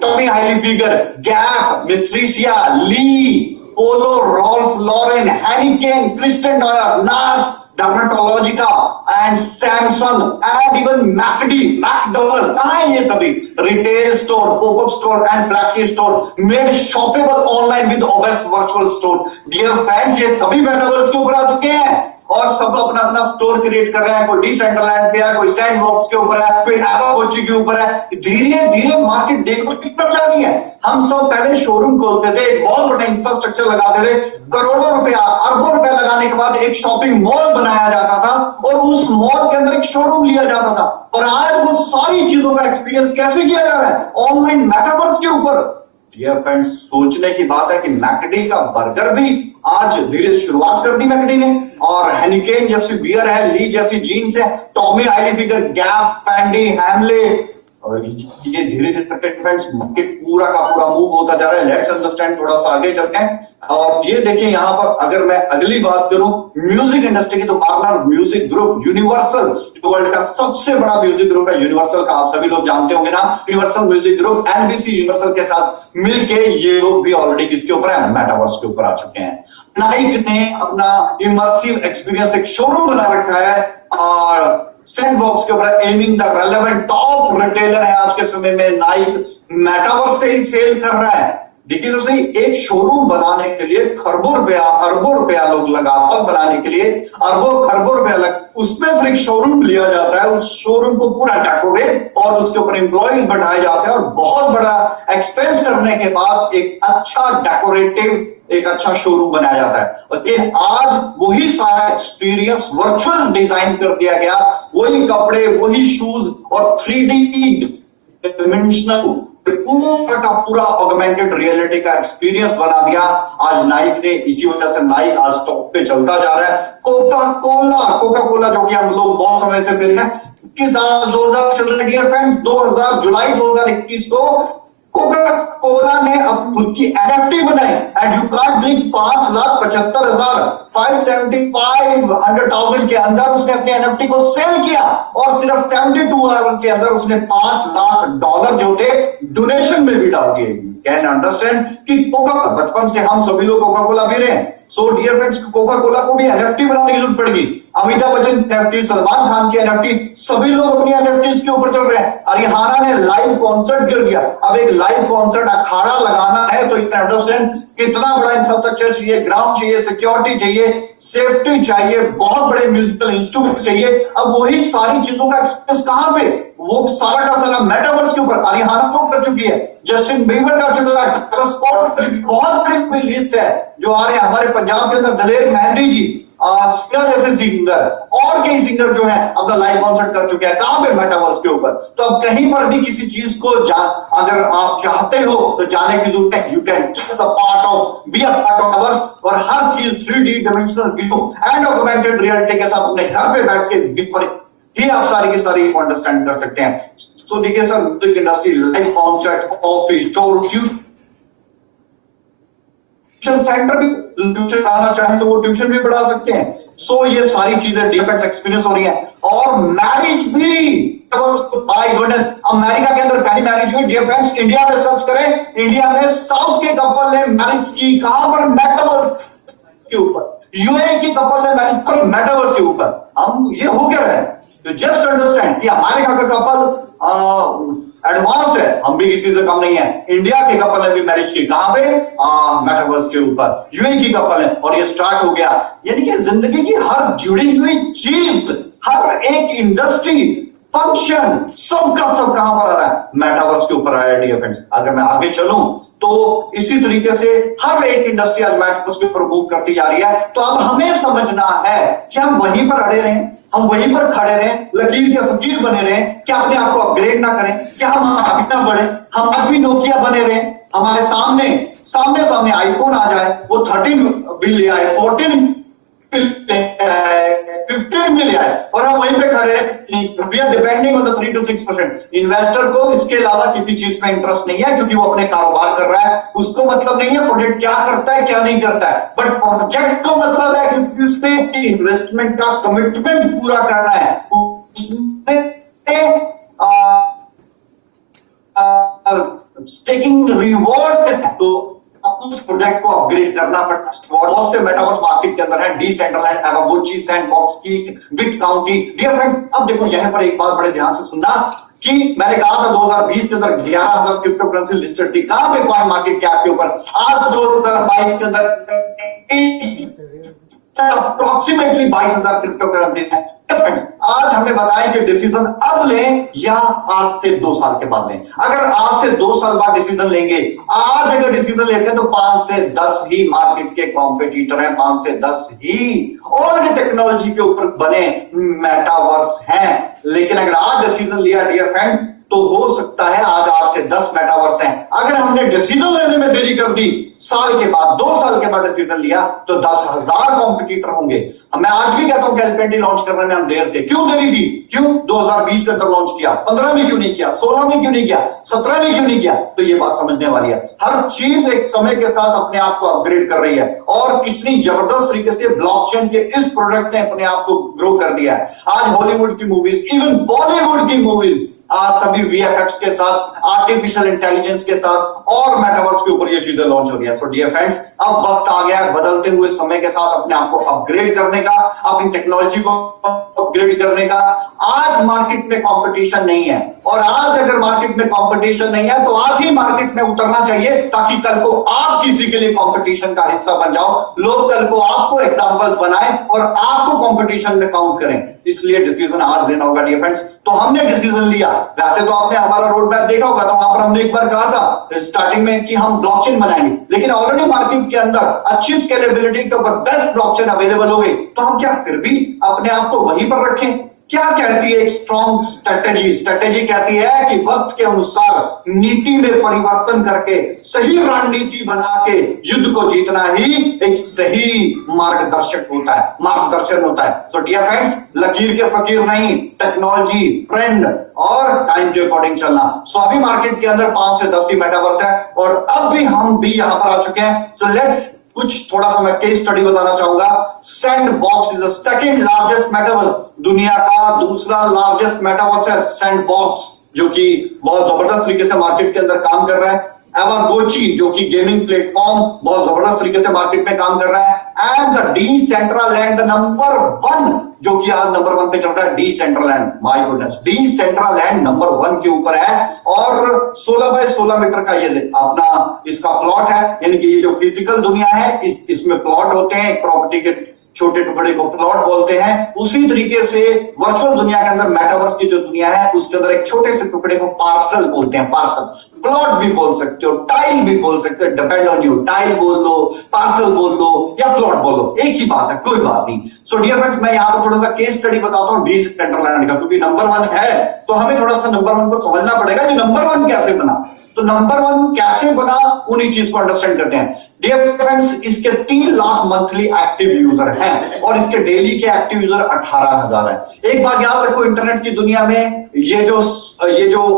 Tommy Hilfiger, Gap, मिस्ट्रिसिया, Lee, Polo, Ralph Lauren, Hurricane, Christian Dior, Nars, Dermatologica and Samsung and even McDonald. कहां है ये सभी? Retail store, popup store and flagship store made shoppable online with ओबेस virtual store. Dear friends, ये सभी metaverse के ऊपर आ चुके हैं और सब अपना अपना स्टोर क्रिएट कर रहे हैं। कोई डिसेंट्रलैंड पे है, कोई सैंडबॉक्स के ऊपर है, कोई एवाकोची के ऊपर है। धीरे धीरे मार्केट देखो कितना जा रही है। हम सब पहले शोरूम खोलते थे, एक बहुत बड़ा इंफ्रास्ट्रक्चर लगाते थे, करोड़ों रुपया, अरबों रुपया लगाने के बाद एक शॉपिंग मॉल बनाया जाता था और उस मॉल के अंदर एक शोरूम लिया जाता था। और आज वो सारी चीजों का एक्सपीरियंस कैसे किया जा रहा है? ऑनलाइन मेटावर्स के ऊपर। डियर फ्रेंड्स, सोचने की बात है कि मैकडी का बर्गर भी आज धीरे शुरुआत कर दी मैकडी ने, और हेनिकेन जैसी बियर है, ली जैसी जीन्स है, टॉमी हाइलीफिगर, गैप, फैंडी, हैमले, और ये धीरे धीरे फ्रेंड्स मार्केट पूरा का पूरा मूव होता जा रहा है। लेट्स अंडरस्टैंड, थोड़ा सा आगे चलते हैं। और ये देखिए यहाँ पर अगर मैं अगली बात करूं म्यूजिक इंडस्ट्री की, तो पार्टनर म्यूजिक ग्रुप यूनिवर्सल, जो वर्ल्ड का सबसे बड़ा म्यूजिक ग्रुप है यूनिवर्सल का, आप सभी लोग जानते होंगे ना। Universal music group NBC universal के साथ मिलके ये लोग भी ऑलरेडी किसके ऊपर है? मेटावर्स के ऊपर आ चुके हैं। नाइक ने अपना इमर्सिव एक्सपीरियंस एक शोरूम बना रखा है और सैंडबॉक्स के ऊपर aiming the relevant top retailer है आज के समय में। नाइक मेटावर्स से ही सेल कर रहा है। देखिए तो सही, एक शोरूम बनाने के लिए खरबों रुपया, अरबों रुपया लोग लगाते हैं बनाने के लिए, अरबों खरबों रुपया उसमें फिर एक शोरूम लिया जाता है, उस शोरूम को पूरा डेकोरेट और उसके ऊपर एम्प्लॉयज बढ़ाए जाते हैं और बहुत बड़ा एक्सपेंस करने के बाद एक अच्छा डेकोरेटिव, एक अच्छा शोरूम बनाया जाता है। लेकिन आज वही सारा एक्सपीरियंस वर्चुअल डिजाइन कर दिया गया, वही कपड़े, वही शूज और 3D डिमेंशनल पूरा का पूरा ऑगमेंटेड रियलिटी का एक्सपीरियंस बना दिया आज नाइक ने। इसी वजह से नाइक आज टॉप पे चलता जा रहा है। कोका कोला जो कि हम लोग बहुत समय से पीते हैं, 2000 जुलाई 2021 को कोका कोला ने अब खुद की एनएफटी बनाई एंड यू कांट बिलीव 5,75,500 के अंदर उसने अपने एनएफटी को सेल किया और सिर्फ 72 आवर के अंदर उसने $5 लाख जो थे डोनेशन में भी डाल दिए। कैन अंडरस्टैंड कि कोका, बचपन से हम सभी लोग कोका कोला पी रहे हैं। So dear friends, coca cola को भी एनएफटी बनाने की जरूरत पड़ेगी। अमिताभ बच्चन एनएफटी, सलमान खान की एनएफटी, सभी लोग अपनी एनएफटी के ऊपर चल रहे हैं। रिहाना ने लाइव कॉन्सर्ट कर दिया। अब एक लाइव कॉन्सर्ट अखाड़ा लगाना है तो इतना अंडरस्टैंड कितना बड़ा इंफ्रास्ट्रक्चर चाहिए, ग्राउंड चाहिए, सिक्योरिटी चाहिए, सेफ्टी चाहिए, बहुत बड़े म्यूजिकल इंस्ट्रूमेंट चाहिए। अब वही सारी चीजों का एक्सपीरियंस कहां पे, वो सारा का सारा मेटावर्स के ऊपर। रिहाना तो कर चुकी है, जस्टिन बीबर कर चुका है, बहुत बड़ी लिस्ट है जो आ रहे हैं। हमारे पंजाब के अंदर दलेर मेहंदी जी, जैसे सिंगर और कई सिंगर जो है अपना लाइव कॉन्सर्ट कर चुके हैं। कहां पे, मेटावर्स के ऊपर। तो अब कहीं पर भी किसी चीज को अगर आप चाहते हो तो जाने की जरूरत है। You can just a part of, be a part of metaverse, और हर चीज 3D dimensional view and augmented reality के साथ अपने घर पे बैठ के ही आप सारी की सारी अंडरस्टैंड कर सकते हैं। सो देखिए sir, music industry, live concert, office, store, centre भी ट्यूशन आना चाहे तो वो ट्यूशन भी पढ़ा सकते हैं। सो ये सारी चीजें डीएफएक्स एक्सपीरियंस हो रही है। और मैरिज भी, बाय गुडनेस, अमेरिका के अंदर पहली मैरिज हुई डीएफएक्स। इंडिया में सर्च करें, इंडिया में साउथ के कपल ने मैरिज की, कहां पर, मेटावर्स के ऊपर। यूएई की कपल ने मैरिज पर मेटावर्स के ऊपर। हम ये हो क्या रहे हैं, तो जस्ट अंडरस्टैंड कि अमेरिका का कपल एडवांस है, हम भी किसी से कम नहीं है। इंडिया के कपल ने भी मैरिज की, कहां पे, मेटावर्स के ऊपर। यूएई की कपल है, और ये स्टार्ट हो गया। यानी कि जिंदगी की हर जुड़ी हुई चीज, हर एक इंडस्ट्री, फंक्शन, सबका सब कहां पर आ रहा है, मेटावर्स के ऊपर आया डियर फ्रेंड्स। अगर मैं आगे चलूं तो इसी तरीके से हर एक इंडस्ट्री आज मेटावर्स के ऊपर मूव करती जा रही है। तो अब हमें समझना है कि हम वहीं पर अड़े रहें, हम वहीं पर खड़े रहें, लकीर के फकीर बने रहें, क्या अपने आप को अपग्रेड ना करें, क्या हम आगे ना बढ़े, हम आज भी नोकिया बने रहें, हमारे सामने सामने सामने आईफोन आ जाए, वो 13 भी ले आए, 14 15 में ले आए, और हम वहीं पे खड़े हैं। We are depending on the 3 to 6%। Investor को इसके अलावा किसी चीज में इंटरेस्ट नहीं है, क्योंकि वो अपने कारोबार कर रहा है, उसको मतलब नहीं है प्रोजेक्ट क्या करता है क्या नहीं करता है, बट प्रोजेक्ट को मतलब है क्योंकि उसने इन्वेस्टमेंट का कमिटमेंट पूरा करना है, टेकिंग रिवॉर्ड। तो उस प्रोजेक्ट को अपग्रेड करना पड़ता है। बहुत से मेटावर्स मार्केट के अंदर है, डिसेंट्रलाइज्ड, एवागोची, सैंडबॉक्स की, बिग काउंटी। डियर फ्रेंड्स, अब देखो यहाँ पर एक बात बड़े ध्यान से सुनना कि मैंने कहा था 2020 के अंदर 11,000 क्रिप्टो करेंसी लिस्टेड थी। कहां पे कॉइन मार्केट कैप के ऊपर? आज 2022 के अंदर अप्रोक्सीमेटली 22,000 क्रिप्टो करेंसी है। आज हमें बताएं कि डिसीजन अब लें या आज से 2 साल के बाद लें। अगर आज से 2 साल बाद डिसीजन लेंगे, आज अगर डिसीजन लेते हैं तो 5 से 10 ही मार्केट के कॉम्पिटिटर हैं, 5 से 10 ही और टेक्नोलॉजी के ऊपर बने मेटावर्स हैं। लेकिन अगर आज डिसीजन लिया डियर फ्रेंड, तो हो सकता है आज से 10 मेटावर्स हैं। अगर हमने डिसीजन लेने में देरी कर दी, साल के बाद 2 साल के बाद डिसीजन लिया, तो 10,000 कॉम्पिटिटर होंगे। मैं आज भी कहता हूं कि एल20 लॉन्च करने में हम देर थे। क्यों देरी थी? क्यों 2020 के अंदर लॉन्च किया, 15 में क्यों नहीं किया, 16 में क्यों नहीं किया, 17 में क्यों नहीं किया? तो ये बात समझने वाली है। हर चीज एक समय के साथ अपने आप को अपग्रेड कर रही है, और कितनी जबरदस्त तरीके से ब्लॉकचेन के इस प्रोडक्ट ने अपने आप को ग्रो कर दिया है। आज हॉलीवुड की मूवीज, इवन बॉलीवुड की मूवीज आज सभी वीएफएक्स के साथ, आर्टिफिशियल इंटेलिजेंस के साथ और मेटावर्स के ऊपर ये चीजें लॉन्च हो रही है। सो डियर फ्रेंड्स, अब वक्त आ गया है बदलते हुए समय के साथ अपने आप को अपग्रेड करने का, अपनी टेक्नोलॉजी को अपग्रेड करने का। आज मार्केट में कंपटीशन नहीं है, और आज अगर मार्केट में कंपटीशन नहीं है तो आज ही मार्केट में उतरना चाहिए, ताकि कल को आप किसी के लिए कंपटीशन का हिस्सा बन जाओ। लोग कल को आपको एग्जांपल्स बनाएं और आपको कंपटीशन में काउंट करें। इसलिए डिसीजन आज लेना होगा डियर फ्रेंड्स। तो हमने डिसीजन लिया। वैसे तो आपने हमारा रोड मैप देखा होगा, तो वहां पर हमने एक बार कहा था स्टार्टिंग में कि हम ब्लॉकचेन बनाएंगे, लेकिन ऑलरेडी मार्केट के अंदर अच्छी स्केलेबिलिटी के ऊपर बेस्ट ब्लॉकचेन अवेलेबल हो गई, तो हम क्या फिर भी अपने आप को वहीं पर रखें? क्या कहती है एक स्ट्रॉन्ग स्ट्रेटेजी कहती है कि वक्त के अनुसार नीति में परिवर्तन करके सही रणनीति बना के युद्ध को जीतना ही एक सही मार्गदर्शन होता है। तो डियर फ्रेंड्स, लकीर के फकीर नहीं, टेक्नोलॉजी, ट्रेंड और टाइम के अकॉर्डिंग चलना। सो अभी मार्केट के अंदर 5 से 10 ही मेटावर्स है, और अब भी हम भी यहां पर आ चुके हैं। सो लेट्स कुछ थोड़ा सा मैं केस स्टडी बताना चाहूंगा। Sandbox is the second largest metaverse, दुनिया का दूसरा लार्जेस्ट मेटावर्स है सैंडबॉक्स, जो कि बहुत जबरदस्त तरीके से मार्केट के अंदर काम कर रहा है। एवागोची जो कि गेमिंग प्लेटफॉर्म बहुत जबरदस्त तरीके से मार्केट में काम कर रहा है, एंड द डीसेंट्रालैंड नंबर 1 जो कि आज नंबर 1 पे चल रहा है, डीसेंट्रालैंड। माय गुडनेस, डीसेंट्रालैंड नंबर 1 के ऊपर है और 16 बाय 16 मीटर का ये अपना इसका प्लॉट है, यानी कि ये जो फिजिकल दुनिया है इसमें प्लॉट होते हैं, प्रॉपर्टी के छोटे टुकड़े को प्लॉट बोलते हैं। उसी तरीके से वर्चुअल दुनिया के अंदर मेटावर्स की जो दुनिया है उसके अंदर एक छोटे से टुकड़े को पार्सल बोलते हैं। पार्सल, प्लॉट भी बोल सकते हो, टाइल भी बोल सकते हो, डिपेंड ऑन यू। टाइल बोल लो, पार्सल बोल लो या प्लॉट बोल लो, एक ही बात है, कोई बात नहीं। सो डियर फ्रेंड्स, मैं यहाँ पर थोड़ा सा केस स्टडी बताता हूँ डीसेंट्रलैंड का, क्योंकि नंबर 1 है तो हमें थोड़ा सा नंबर 1 को समझना पड़ेगा कि नंबर 1 कैसे बना। तो नंबर 1 कैसे बना, उन्हीं चीज को अंडरस्टैंड करते हैं। डियर फ्रेंड्स, इसके 3 लाख मंथली एक्टिव यूजर हैं और इसके डेली के एक्टिव यूजर 18,000 है। एक बात याद रखो, इंटरनेट की दुनिया में ये जो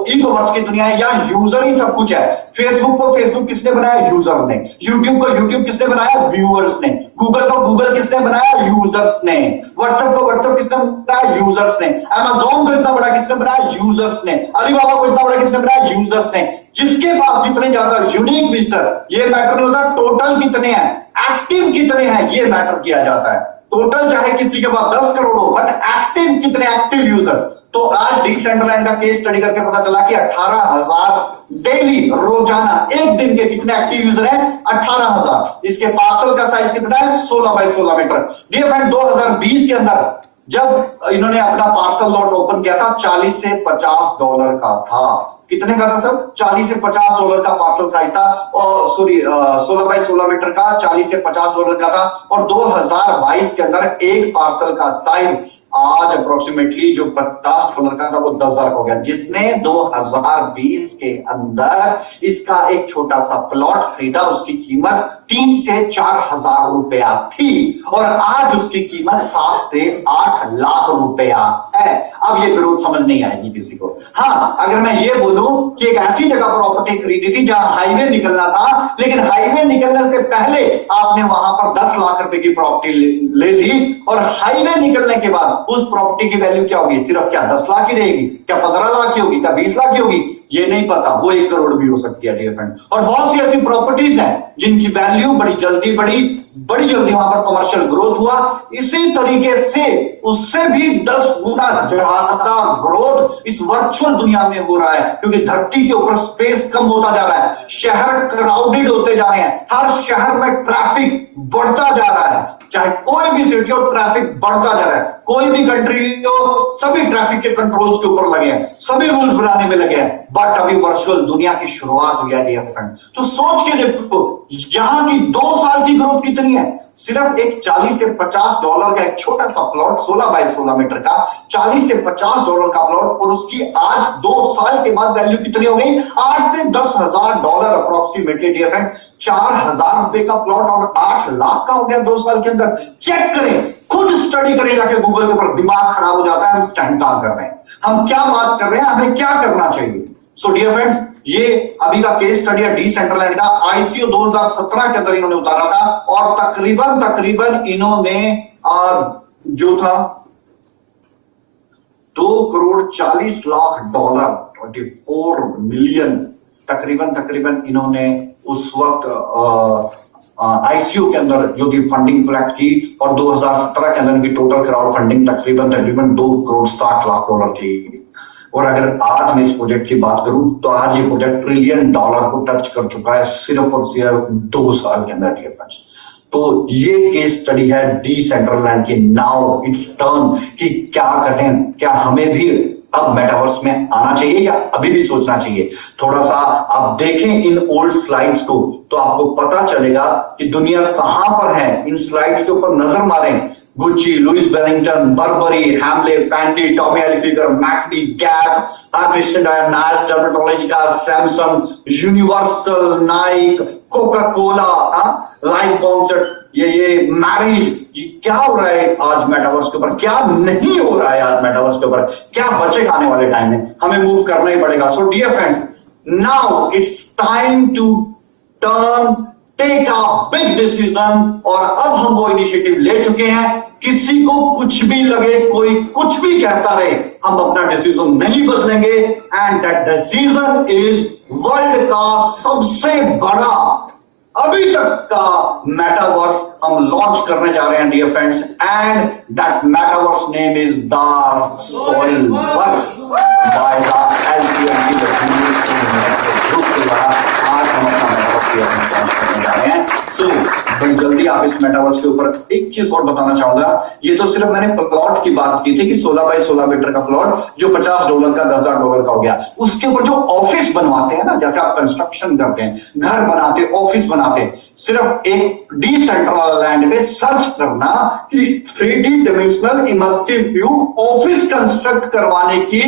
ई कॉमर्स की दुनिया है, यहाँ यूजर ही सब कुछ है। फेसबुक को फेसबुक किसने बनाया? यूजर ने। यूट्यूब को यूट्यूब किसने बनाया? व्यूअर्स ने। गूगल को गूगल किसने बनाया? यूजर्स ने। व्हाट्सएप को व्हाट्सएप किसने बनाया? यूजर्स ने। अमेजॉन को इतना बड़ा किसने बनाया? यूजर्स ने। अलीबाबा को इतना बड़ा किसने बनाया? यूजर्स ने। जिसके पास जितने ज्यादा यूनिक विजिटर, ये मैटर नहीं होता टोटल कितने हैं, एक्टिव कितने हैं ये मैटर किया जाता है। टोटल चाहे किसी के पास 10 करोड़ हो, बट एक्टिव कितने, एक्टिव यूजर। तो आज डीसेंट्रलैंड का केस स्टडी करके पता चला कि 18,000 डेली, रोजाना, एक दिन के कितने एक्टिव यूजर हैं? 18,000। इसके पार्सल का साइज कितना है? 16 बाय 16 मीटर। डियर फ्रेंड, 2020 के अंदर जब इन्होंने अपना पार्सल लॉट ओपन किया था, $40 से $50 का था। कितने का था सर? $40 से $50 का पार्सल साइज था, और सॉरी 16 बाय 16 मीटर का, $40 से $50 का था। और 2022 के अंदर एक पार्सल का साइज आज अप्रोक्सीमेटली जो $50 का था वो $10,000 हो गया, जिसने 2020 के अंदर इसका एक छोटा सा प्लॉट खरीदा, उसकी कीमत 3 से 4,000 रुपया थी और आज उसकी कीमत 7 से 8 लाख रुपया है। अब ये ग्रोथ समझ नहीं आएगी किसी को। हाँ, अगर मैं ये बोलूं कि एक ऐसी जगह प्रॉपर्टी खरीदी थी जहां हाईवे निकलना था, लेकिन हाईवे निकलने से पहले आपने वहां पर 10 लाख रुपए की प्रॉपर्टी ले ली, और हाईवे निकलने के बाद उस प्रॉपर्टी की वैल्यू क्या होगी? सिर्फ क्या 10 लाख ही रहेगी? क्या 15 लाख की होगी? क्या 20 लाख की होगी? ये नहीं पता, वो 1 करोड़ भी हो सकती है डियर फ्रेंड। और बहुत सी ऐसी प्रॉपर्टीज हैं जिनकी वैल्यू बड़ी जल्दी वहां पर कमर्शियल ग्रोथ हुआ। इसी तरीके से उससे भी 10 गुना ज्यादा ग्रोथ इस वर्चुअल दुनिया में हो रहा है, क्योंकि धरती के ऊपर स्पेस कम होता जा रहा है, शहर क्राउडेड होते जा रहे हैं, हर शहर में ट्रैफिक बढ़ता जा रहा है। चाहे कोई भी सिटी हो, ट्रैफिक बढ़ता जा रहा है। कोई भी कंट्री हो, सभी ट्रैफिक के कंट्रोल्स के ऊपर लगे हैं, सभी रूल्स बनाने में लगे हैं। बट अभी वर्चुअल दुनिया की शुरुआत हुई है डियर फ्रेंड। तो सोच के देखो, यहां की 2 साल की ग्रोथ कितनी है? सिर्फ एक $40 से $50 का एक छोटा सा प्लॉट, 16 बाय 16 मीटर का, $40 से $50 का प्लॉट, और उसकी आज 2 साल के बाद वैल्यू कितनी हो गई? 8 से $10,000 अप्रोक्सीमेटली डियर फ्रेंड। 4,000 रुपए का प्लॉट और 8 लाख का हो गया 2 साल के अंदर। चेक करें, खुद स्टडी करें जाके गूगल के ऊपर, दिमाग खराब हो जाता है। हम स्टैंड काम कर रहे हैं, हम क्या बात कर रहे हैं, हमें क्या करना चाहिए। सो डियर फ्रेंड्स, ये अभी का केस स्टडी है डीसेंट्रलैंड का। आईसीओ 2017 के अंदर इन्होंने उतारा था, और तकरीबन इन्होंने जो था $2,40,00,000 $24 मिलियन तकरीबन इन्होंने उस वक्त आईसीओ के अंदर जो की फंडिंग कलेक्ट की, और 2017 के अंदर की टोटल क्राउड फंडिंग तकरीबन $2,60,00,000 थी। और अगर आज मैं इस प्रोजेक्ट की बात करूं तो आज ये प्रोजेक्ट $1 ट्रिलियन को टच कर चुका है सिर्फ और सिर्फ 2 साल के अंदर डियर फ्रेंड्स। तो ये केस स्टडी है डीसेंट्रलैंड की। नाउ इट्स टर्न कि क्या करें, क्या हमें भी अब मेटावर्स में आना चाहिए या अभी भी सोचना चाहिए। थोड़ा सा आप देखें इन ओल्ड स्लाइड्स को तो आपको पता चलेगा कि दुनिया कहां पर है। इन स्लाइड्स के ऊपर नजर मारें, Gucci, Louis Wellington, Burberry, Hamleys, Fendi, Tommy Hilfiger, McD, Gap, Christian Dior, Nars Dermatologica, Samsung, Universal, Nike, Coca Cola, life concert, ये मैरिज, ये क्या हो रहा है आज मेटावर्स के ऊपर, क्या नहीं हो रहा है आज मेटावर्स के ऊपर, क्या बचेगा आने वाले टाइम में, हमें मूव करना ही पड़ेगा। So dear friends, now it's time to turn, take a big decision, और अब हम वो इनिशिएटिव ले चुके हैं। किसी को कुछ भी लगे, कोई कुछ भी कहता रहे, हम अपना डिसीजन नहीं बदलेंगे। And that decision is world का सबसे बड़ा अभी तक का मेटावर्स हम लॉन्च करने जा रहे हैं dear friends, and that metaverse name is the Soilverse by the LPMT group के द्वारा आज हम अपना मेटावर्स लॉन्च करने जा रहे हैं। तो बड़ी जल्दी आप इस मेटावर्स के ऊपर एक चीज और बताना चाहूंगा। ये तो सिर्फ मैंने प्लॉट की बात की थी कि 16 बाय 16 मीटर का प्लॉट जो $50 का $10,000 का हो गया, उसके ऊपर जो ऑफिस बनवाते हैं ना, जैसे आप कंस्ट्रक्शन करते हैं, घर बनाते, ऑफिस बनाते, सिर्फ एक डिसेंट्रलाइज्ड लैंड पे सर्च करना कि 3D dimensional immersive view office construct करवाने की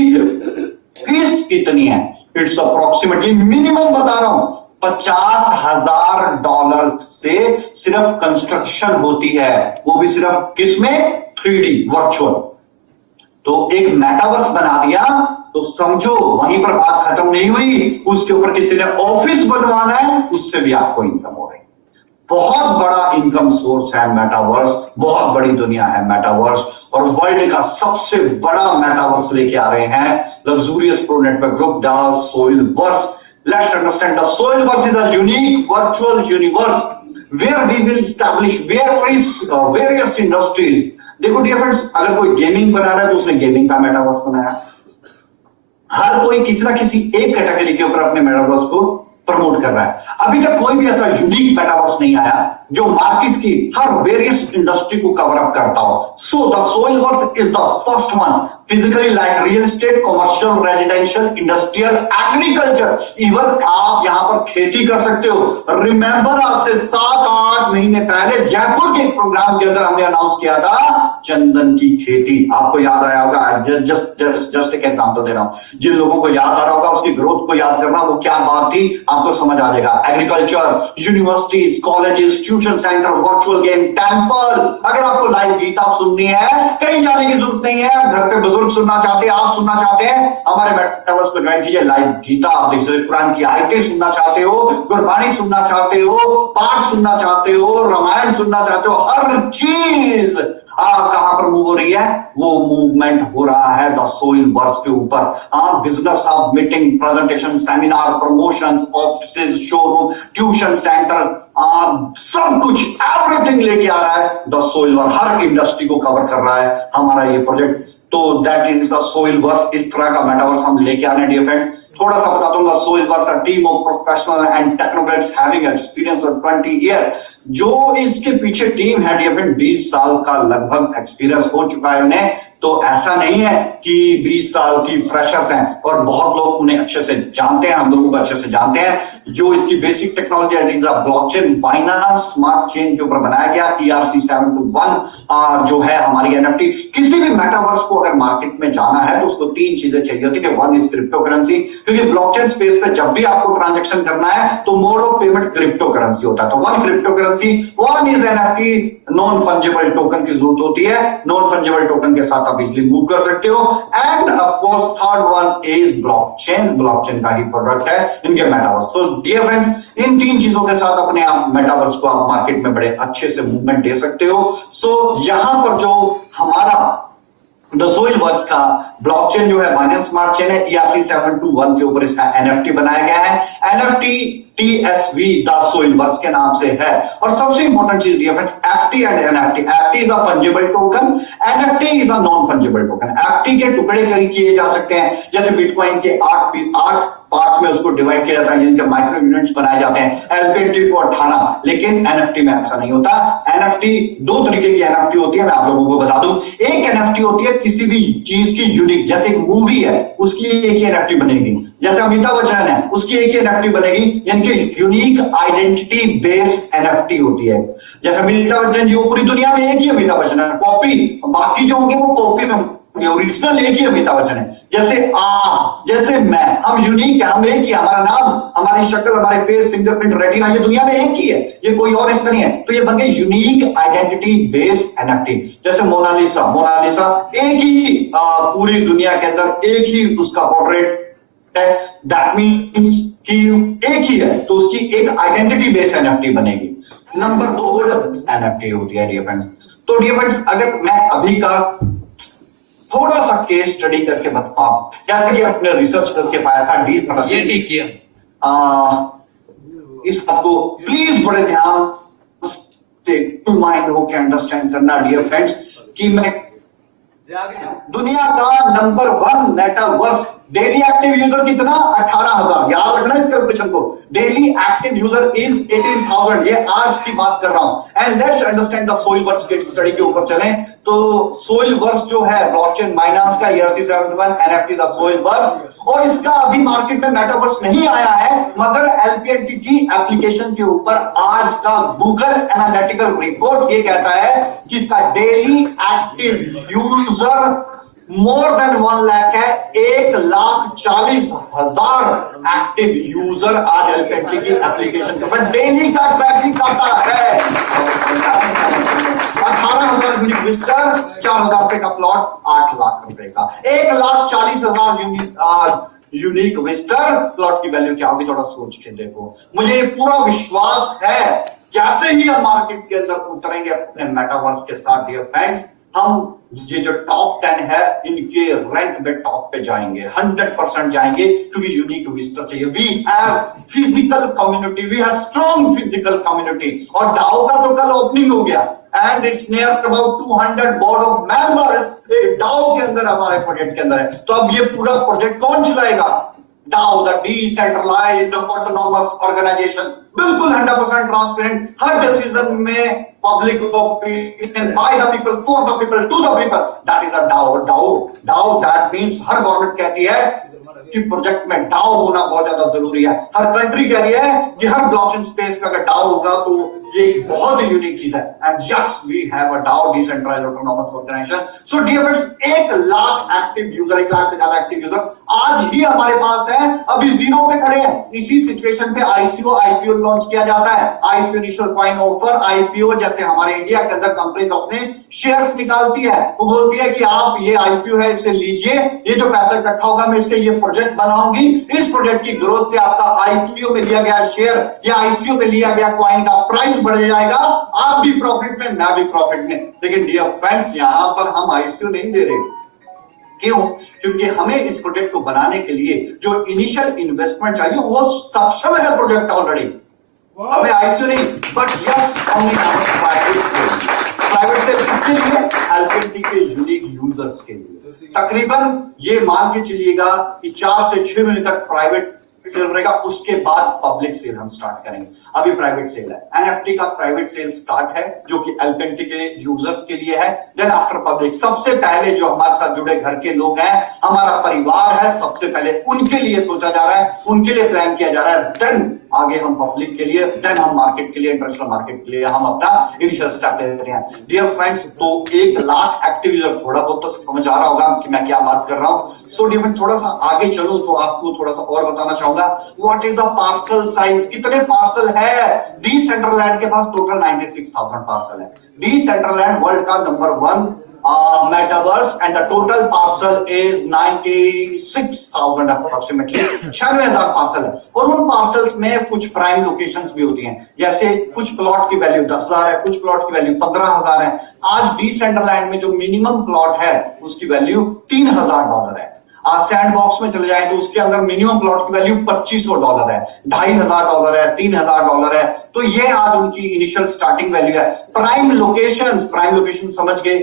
फीस कितनी है। इट्स अप्रोक्सीमेटली, मिनिमम बता रहा हूं, $50,000 से सिर्फ कंस्ट्रक्शन होती है, वो भी सिर्फ किसमें, 3D वर्चुअल। तो एक मेटावर्स बना दिया तो समझो वहीं पर बात खत्म नहीं हुई, उसके ऊपर किसी ने ऑफिस बनवाना है, उससे भी आपको इनकम हो रही। बहुत बड़ा इनकम सोर्स है मेटावर्स, बहुत बड़ी दुनिया है मेटावर्स, और वर्ल्ड का सबसे बड़ा मेटावर्स लेके आ रहे हैं luxurious pro network group, the Soilverse. Let's understand the Soilverse is a unique virtual universe where we will establish various industries. देखो डियर फ्रेंड्स, अगर कोई गेमिंग बना रहा है तो उसने गेमिंग का मेटावर्स बनाया। हर कोई किसी ना किसी एक कैटेगरी के ऊपर अपने मेटावर्स को प्रमोट कर रहा है। अभी तक कोई भी ऐसा यूनिक मेटावर्स नहीं आया जो मार्केट की हर वेरियस इंडस्ट्री को कवर अप करता हो। So the Soilverse is the first one, physically like real estate, commercial, residential, industrial, agriculture, even आप यहां पर खेती कर सकते हो। रिमेंबर आज से 7-8 महीने पहले जयपुर के एक प्रोग्राम के अंदर हमने अनाउंस किया था चंदन की खेती, आपको याद आया होगा। जस्ट एक एग्जांपल दे रहा हूं, जिन लोगों को याद आ रहा होगा उसकी ग्रोथ को याद करना, वो क्या बात थी आपको समझ आ जाएगा। Agriculture, universities, colleges, tuition centre, virtual game, temple. अगर आपको लाइव गीता सुननी है, कहीं जाने की जरूरत नहीं है, घर पे बुजुर्ग सुनना चाहते हैं, आप सुनना चाहते हैं, हमारे मेटावर्स को ज्वाइन कीजिए। लाइव गीता आप देख सकते, कुरान की आयतें सुनना चाहते हो, गुरबानी सुनना चाहते हो, पाठ सुनना चाहते हो, रामायण सुनना चाहते हो, हर चीज कहां पर मूव हो रही है, वो मूवमेंट हो रहा है द सोइलवर्स के ऊपर। Business hub, meeting, presentation, seminar, promotions, office, showroom, tuition centre, सब कुछ एवरीथिंग लेके आ रहा है द सोइलवर्स। हर इंडस्ट्री को कवर कर रहा है हमारा ये प्रोजेक्ट। तो दैट इज द सोइलवर्स। इस तरह का मेटावर्स हम लेके आ रहे हैं डियर फ्रेंड्स। थोड़ा सा बता दूंगा, Soilverse a team of professional and technocrats having experience of 20 year. जो इसके पीछे टीम है डियर फ्रेंड, 20 साल का लगभग एक्सपीरियंस हो चुका है उन्हें। तो ऐसा नहीं है कि 20 साल की फ्रेशर्स हैं, और बहुत लोग उन्हें अच्छे से जानते हैं, हम लोगों को अच्छे से जानते हैं। जो इसकी बेसिक टेक्नोलॉजी है ब्लॉकचेन, बाइनांस स्मार्ट चेन के ऊपर बनाया गया ERC-721 जो है हमारी NFT। किसी भी मेटावर्स को अगर मार्केट में जाना है तो उसको 3 चीजें चाहिए होती है। वन इज क्रिप्टो करेंसी, क्योंकि ब्लॉकचेन स्पेस पे जब भी आपको ट्रांजेक्शन करना है तो mode of payment crypto currency होता है। तो one crypto currency, one is NFT, non fungible token की जरूरत होती है। नॉन फंजिबल टोकन के साथ आप इजिली मूव कर सकते हो। End of course third one is blockchain, blockchain का ही प्रोडक्ट है इनके मेटावर्स। तो डियर फ्रेंड्स, इन 3 चीजों के साथ अपने आप मेटावर्स को आप मार्केट में बड़े अच्छे से मूवमेंट दे सकते हो। सो यहां पर जो हमारा द सोइलवर्स का ब्लॉकचेन जो है बाइनेंस स्मार्ट चेन है, ERC-721 के ऊपर इसका NFT बनाया गया है। NFT TSV द सोइलवर्स के नाम से है। और सबसे इंपॉर्टेंट चीज dear friends, FT and NFT। FT is a fungible token, NFT is a non fungible token. FT के टुकड़े किए जा सकते हैं, जैसे बिटकॉइन के 8 पार्ट में उसको डिवाइड किया जाता है, जिनके माइक्रो यूनिट्स बनाए जाते हैं। LPT को 18, लेकिन NFT में ऐसा नहीं होता। NFT 2 तरीके की NFT होती है, मैं आप लोगों को बता दूं। एक NFT होती है किसी भी चीज की यूनिक, जैसे एक मूवी है उसकी एक ही NFT बनेगी, जैसे अमिताभ बच्चन है उसकी एक ही NFT बनेगी, इनकी यूनिक आइडेंटिटी बेस्ड NFT होती है। जैसे अमिताभ बच्चन जी, वो पूरी दुनिया में एक ही अमिताभ बच्चन है, कॉपी बाकी जो होंगे वो कॉपी में, ओरिजिनल एक ही अमिताभ बच्चन है। जैसे मैं, हम यूनिक है, हम एक ही, हमारा नाम, हमारी शक्ल, हमारे फेस, फिंगरप्रिंट, रेटिना, ये दुनिया में एक ही है, ये कोई और इसका नहीं है। तो ये बन गए यूनिक आइडेंटिटी बेस्ड NFT। जैसे मोनालिसा एक ही पूरी दुनिया के अंदर एक ही उसका पोर्ट्रेट है, दैट मीन्स कि एक ही है, तो उसकी एक आइडेंटिटी बेस्ड NFT बनेगी। नंबर 2 एनएफटी होती है डियर फ्रेंड्स। तो डियर फ्रेंड्स, अगर मैं अभी का थोड़ा सा केस स्टडी करके बता, जैसे कि अपने रिसर्च करके पाया था ये ठीक किया। इस बात को प्लीज बड़े ध्यान से माइंड होके अंडरस्टैंड करना डियर फ्रेंड्स, कि मैं दुनिया का number 1 network daily active user कितना 18,000, याद रखना इस कैलकुलेशन को। डेली एक्टिव यूजर इज 18,000, ये आज की बात कर रहा हूं। And let's understand the Soilverse case study के ऊपर चलें। तो सोइलवर्स जो है ब्लॉकचेन माइनस का ERC-71 एनएफटी द सोइलवर्स, और इसका अभी मार्केट में मेटावर्स नहीं आया है, मगर एलपीएनटी की एप्लीकेशन के ऊपर आज का गूगल एनालिटिकल रिपोर्ट ये कहता है कि इसका daily active user more than 1 lakh है। 1,40,000 एक्टिव यूजर आज एलपीएनटी की एप्लीकेशन पर डेली का ट्रैफिक आता है। 18,000 यूनिक विजिटर, 4,000 रुपए का प्लॉट, 8 लाख रुपए का। 1,40,000 यूनिक विजिटर, प्लॉट की वैल्यू क्या होगी थोड़ा सोच के देखो। मुझे पूरा विश्वास है जैसे ही हम मार्केट के अंदर उतरेंगे अपने मेटावर्स के साथ डियर फ्रेंड्स, हम ये जो टॉप 10 है इनके रैंक में टॉप पे जाएंगे, 100% जाएंगे, क्योंकि यूनिक विजिटर चाहिए। We have physical community, we have strong physical community. और डाओ का तो कल ओपनिंग हो गया and it's near about 200 board of members एक डाओ के अंदर हमारे प्रोजेक्ट के अंदर है। तो अब ये पूरा प्रोजेक्ट कौन चलाएगा? DAO, the decentralized autonomous organization, बिल्कुल 100% ट्रांसपेरेंट, हर डिसीजन में public opinion, by the people, for the people, to the people, that is a DAO. DAO that means हर गवर्नमेंट कहती है कि प्रोजेक्ट में डाओ होना बहुत ज्यादा जरूरी है। हर कंट्री कह रही है कि हर ब्लॉकचेन स्पेस पे अगर डाओ होगा तो ये बहुत ही यूनिक चीज है। And yes, we have a DAO, decentralized autonomous organization. So dear friends, 1 lakh active user, 1 lakh से ज्यादा एक्टिव यूजर आज ही हमारे पास है। अभी जीरो पे खड़े हैं। इसी सिचुएशन पे आईसीओ आईपीओ लॉन्च किया जाता है। ICO initial coin offer, IPO जैसे हमारे इंडिया के अंदर कंपनीज अपने शेयर्स निकालती है, वो बोलती है कि आप ये आईपीओ है इसे लीजिए, ये जो पैसा इकट्ठा होगा मैं इससे ये प्रोजेक्ट बनाऊंगी, इस प्रोजेक्ट की ग्रोथ से आपका आईपीओ में लिया गया शेयर या आईसीओ में लिया गया कॉइन का प्राइस बढ़ जाएगा, आप भी प्रॉफिट में, मैं भी प्रॉफिट में। लेकिन डियर फ्रेंड्स, यहां पर हम आईसीओ नहीं दे रहे। क्यों? क्योंकि हमें इस प्रोजेक्ट को बनाने के लिए जो इनिशियल इन्वेस्टमेंट चाहिए वो सक्षम है प्रोजेक्ट ऑलरेडी। हमें आईसीओ नहीं, बट यस हमने प्राइवेट से किसके लिए? एलपीएनटी के यूनिक यूजर्स के लिए। तकरीबन ये मान के चलिएगा कि 4 से 6 महीने तक प्राइवेट सेल रहेगा, उसके बाद पब्लिक सेल हम स्टार्ट करेंगे। अभी प्राइवेट सेल है, एनएफटी का प्राइवेट सेल स्टार्ट है जो कि एलपीएनटी के यूजर्स के लिए है। देन आफ्टर पब्लिक, सबसे पहले जो हमारे साथ जुड़े घर के लोग हैं, हमारा परिवार है, सबसे पहले उनके लिए सोचा जा रहा है, उनके लिए प्लान किया जा रहा है। देन आगे हम पब्लिक के लिए, देन हम मार्केट के लिए, इंटरनेशनल मार्केट के लिए हम अपना इनिशियल स्टेप ले रहे हैं। डियर फ्रेंड्स, तो 1 लाख एक्टिव यूजर, थोड़ा बहुत तो समझ आ रहा होगा कि मैं क्या बात कर रहा हूं। सो डियर फ्रेंड्स, थोड़ा सा आगे चलूं तो आपको थोड़ा सा और बताना चाहूंगा what is the parcel size, कितने पार्सल है। डिसेंट्रलैंड के पास टोटल 96,000 पार्सल है। डिसेंट्रलैंड वर्ल्ड का number 1 metaverse and the total parcel is 96,000 approximately, 96,000 parcel है। और उन पार्सल्स में कुछ प्राइम लोकेशंस भी होती हैं, जैसे कुछ प्लॉट की वैल्यू 10,000 है, कुछ प्लॉट की वैल्यू 15,000 है। आज डिसेंट्रलैंड में जो मिनिमम प्लॉट है उसकी वैल्यू $3,000 है। आज सैंड बॉक्स में चले जाए तो उसके अंदर मिनिमम प्लॉट की वैल्यू $2,500 है, $2,500 है, $3,000 है। तो ये आज उनकी इनिशियल स्टार्टिंग वैल्यू है। प्राइम लोकेशन समझ गए,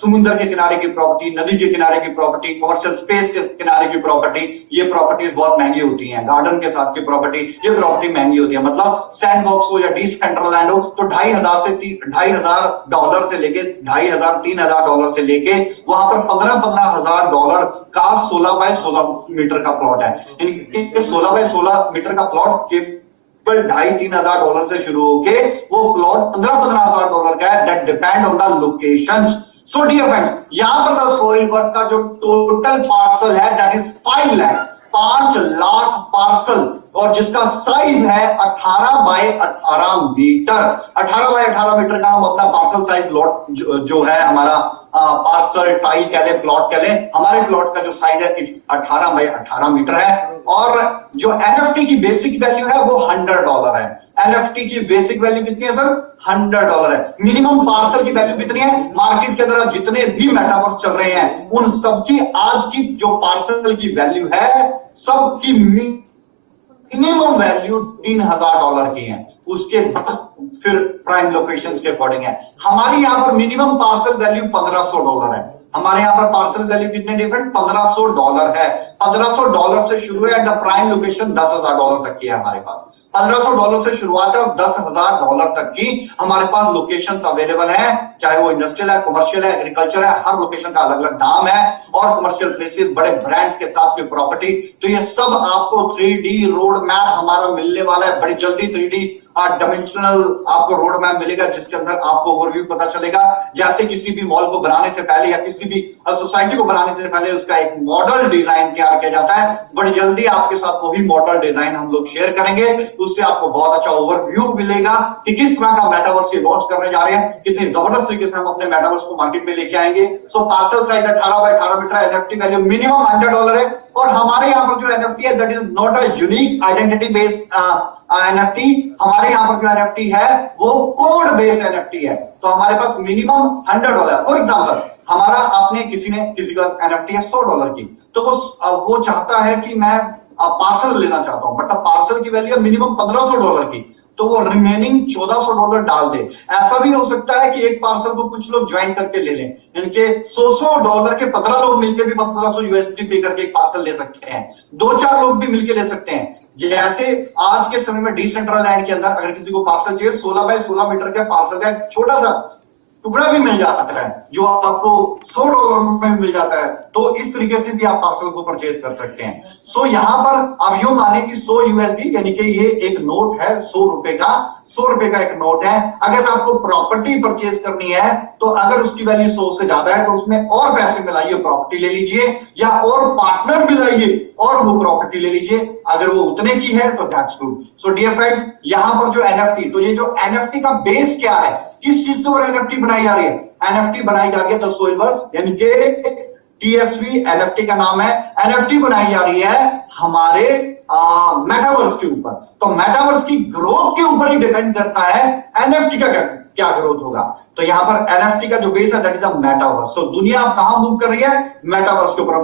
समुद्र के किनारे की प्रॉपर्टी, नदी के किनारे की प्रॉपर्टी, कमर्शियल स्पेस के किनारे की प्रॉपर्टी, ये प्रॉपर्टीज बहुत महंगी होती हैं। गार्डन के साथ की प्रॉपर्टी, ये प्रॉपर्टी महंगी होती है। मतलब सैंड बॉक्स हो या डिसेंट्रलैंड हो तो $2,500 से लेके $2,500 $3,000 से लेके वहां पर $15,000 का 16 बाय 16 मीटर का प्लॉट है। 16 बाय 16 मीटर का प्लॉट के $2,500-3,000 से शुरू होके वो प्लॉट $15,000 का है। That depend on the locations. So dear friends, यहां पर द सोइलवर्स का जो टोटल पार्सल है that is 5 lakh, 5 lakh parcel और जिसका साइज है 18 बाय 18 मीटर। 18 बाय 18 मीटर का हम अपना पार्सल साइज लॉट जो है हमारा पार्सल टाई कह ले, प्लॉट कह ले, हमारे प्लॉट का जो साइज है 18 बाय 18 मीटर है। और जो एनएफटी की बेसिक वैल्यू है वो $100 है। एनएफटी की बेसिक वैल्यू कितनी है सर? $100 है। मिनिमम पार्सल की वैल्यू कितनी है? मार्केट के अंदर जितने भी मेटावर्स चल रहे हैं उन सबकी आज की जो पार्सल की वैल्यू है सबकी मिनिमम वैल्यू $3000 की है। उसके बाद फिर प्राइम लोकेशंस के अकॉर्डिंग है। हमारी यहां पर मिनिमम पार्सल वैल्यू $1500 है। हमारे यहां पर पार्सल वैल्यू कितने डिफरेंट? $1500 है। $1500 से शुरू है एंड प्राइम लोकेशन $10,000 तक की है हमारे पास। $1500 से शुरुआत है और $10,000 तक की हमारे पास लोकेशन अवेलेबल है, चाहे वो इंडस्ट्रियल है, कमर्शियल है, एग्रीकल्चर है, हर लोकेशन का अलग अलग दाम है। और कमर्शियल प्लेसेस, बड़े ब्रांड्स के साथ की प्रॉपर्टी, तो ये सब आपको 3D रोड मैप हमारा मिलने वाला है बड़ी जल्दी। 3D डायमेंशनल आपको रोड मैप मिलेगा जिसके अंदर आपको ओवरव्यू पता चलेगा। जैसे किसी भी मॉल को बनाने से पहले या किसी भी सोसाइटी को बनाने से पहले उसका एक मॉडल डिजाइन तैयार किया जाता है, बड़ी जल्दी आपके साथ वही मॉडल डिजाइन हम लोग शेयर करेंगे। उससे आपको बहुत अच्छा ओवरव्यू मिलेगा कि किस तरह का मेटावर्स ये लॉन्च करने जा रहे हैं, कितनी जबरदस्त तरीके से हम अपने मेटावर्स को मार्केट में लेके आएंगे। So parcel size 18 by 18 metre, NFT value minimum $100 है। और हमारे यहाँ पर जो एनएफटी है that is not a unique identity based NFT. हमारे यहाँ पर जो एनएफटी है वो कोड बेस्ड एनएफटी है। तो हमारे पास मिनिमम $100। फॉर एग्जाम्पल हमारा आपने किसी का एनएफटी है $100 की, तो वो चाहता है कि मैं पार्सल लेना चाहता हूं, बट पार्सल की वैल्यू मिनिमम $1500 की, तो वो रिमेनिंग $1400 डाल दे। ऐसा भी हो सकता है कि एक पार्सल को कुछ लोग ज्वाइन करके ले लें, इनके $100 के 15 लोग मिलकर भी $1500 पे करके एक पार्सल ले सकते हैं। 2-4 लोग भी मिलकर ले सकते हैं। जैसे आज के समय में डिसेंट्रलैंड के अंदर अगर किसी को पार्सल चाहिए 16 बाय 16 मीटर का पार्सल का एक छोटा सा टुकड़ा भी मिल जाता है जो आपको $100 में मिल जाता है। तो इस तरीके से भी आप पार्सल को परचेज कर सकते हैं। सो यहां पर आप यूं माने कि 100 USD यानी कि ये एक नोट है $100 का एक नोट है। अगर आपको प्रॉपर्टी परचेज करनी है तो अगर उसकी वैल्यू 100 से ज्यादा है तो उसमें और पैसे मिलाइए, प्रॉपर्टी ले लीजिए, या और पार्टनर मिलाइए और वो प्रॉपर्टी ले लीजिए। अगर वो उतने की है तो that's good. So dear friends, यहां पर जो एनएफटी, तो ये जो एनएफटी का बेस क्या है, किस चीज के ऊपर एनएफटी बनाई जा रही है? एनएफटी बनाई जा रही है तो सोइवर्स यानी कि टीएसवी एनएफटी का नाम है। एनएफटी बनाई जा रही है हमारे मेटावर्स के ऊपर। तो मेटावर्स की ग्रोथ के ऊपर ही डिपेंड करता है एनएफटी का क्या ग्रोथ होगा। तो यहां पर एनएफटी का जो बेस है दैट इज अ मेटावर्स। तो दुनिया अब कहां मूव कर रही है? मेटावर्स के ऊपर।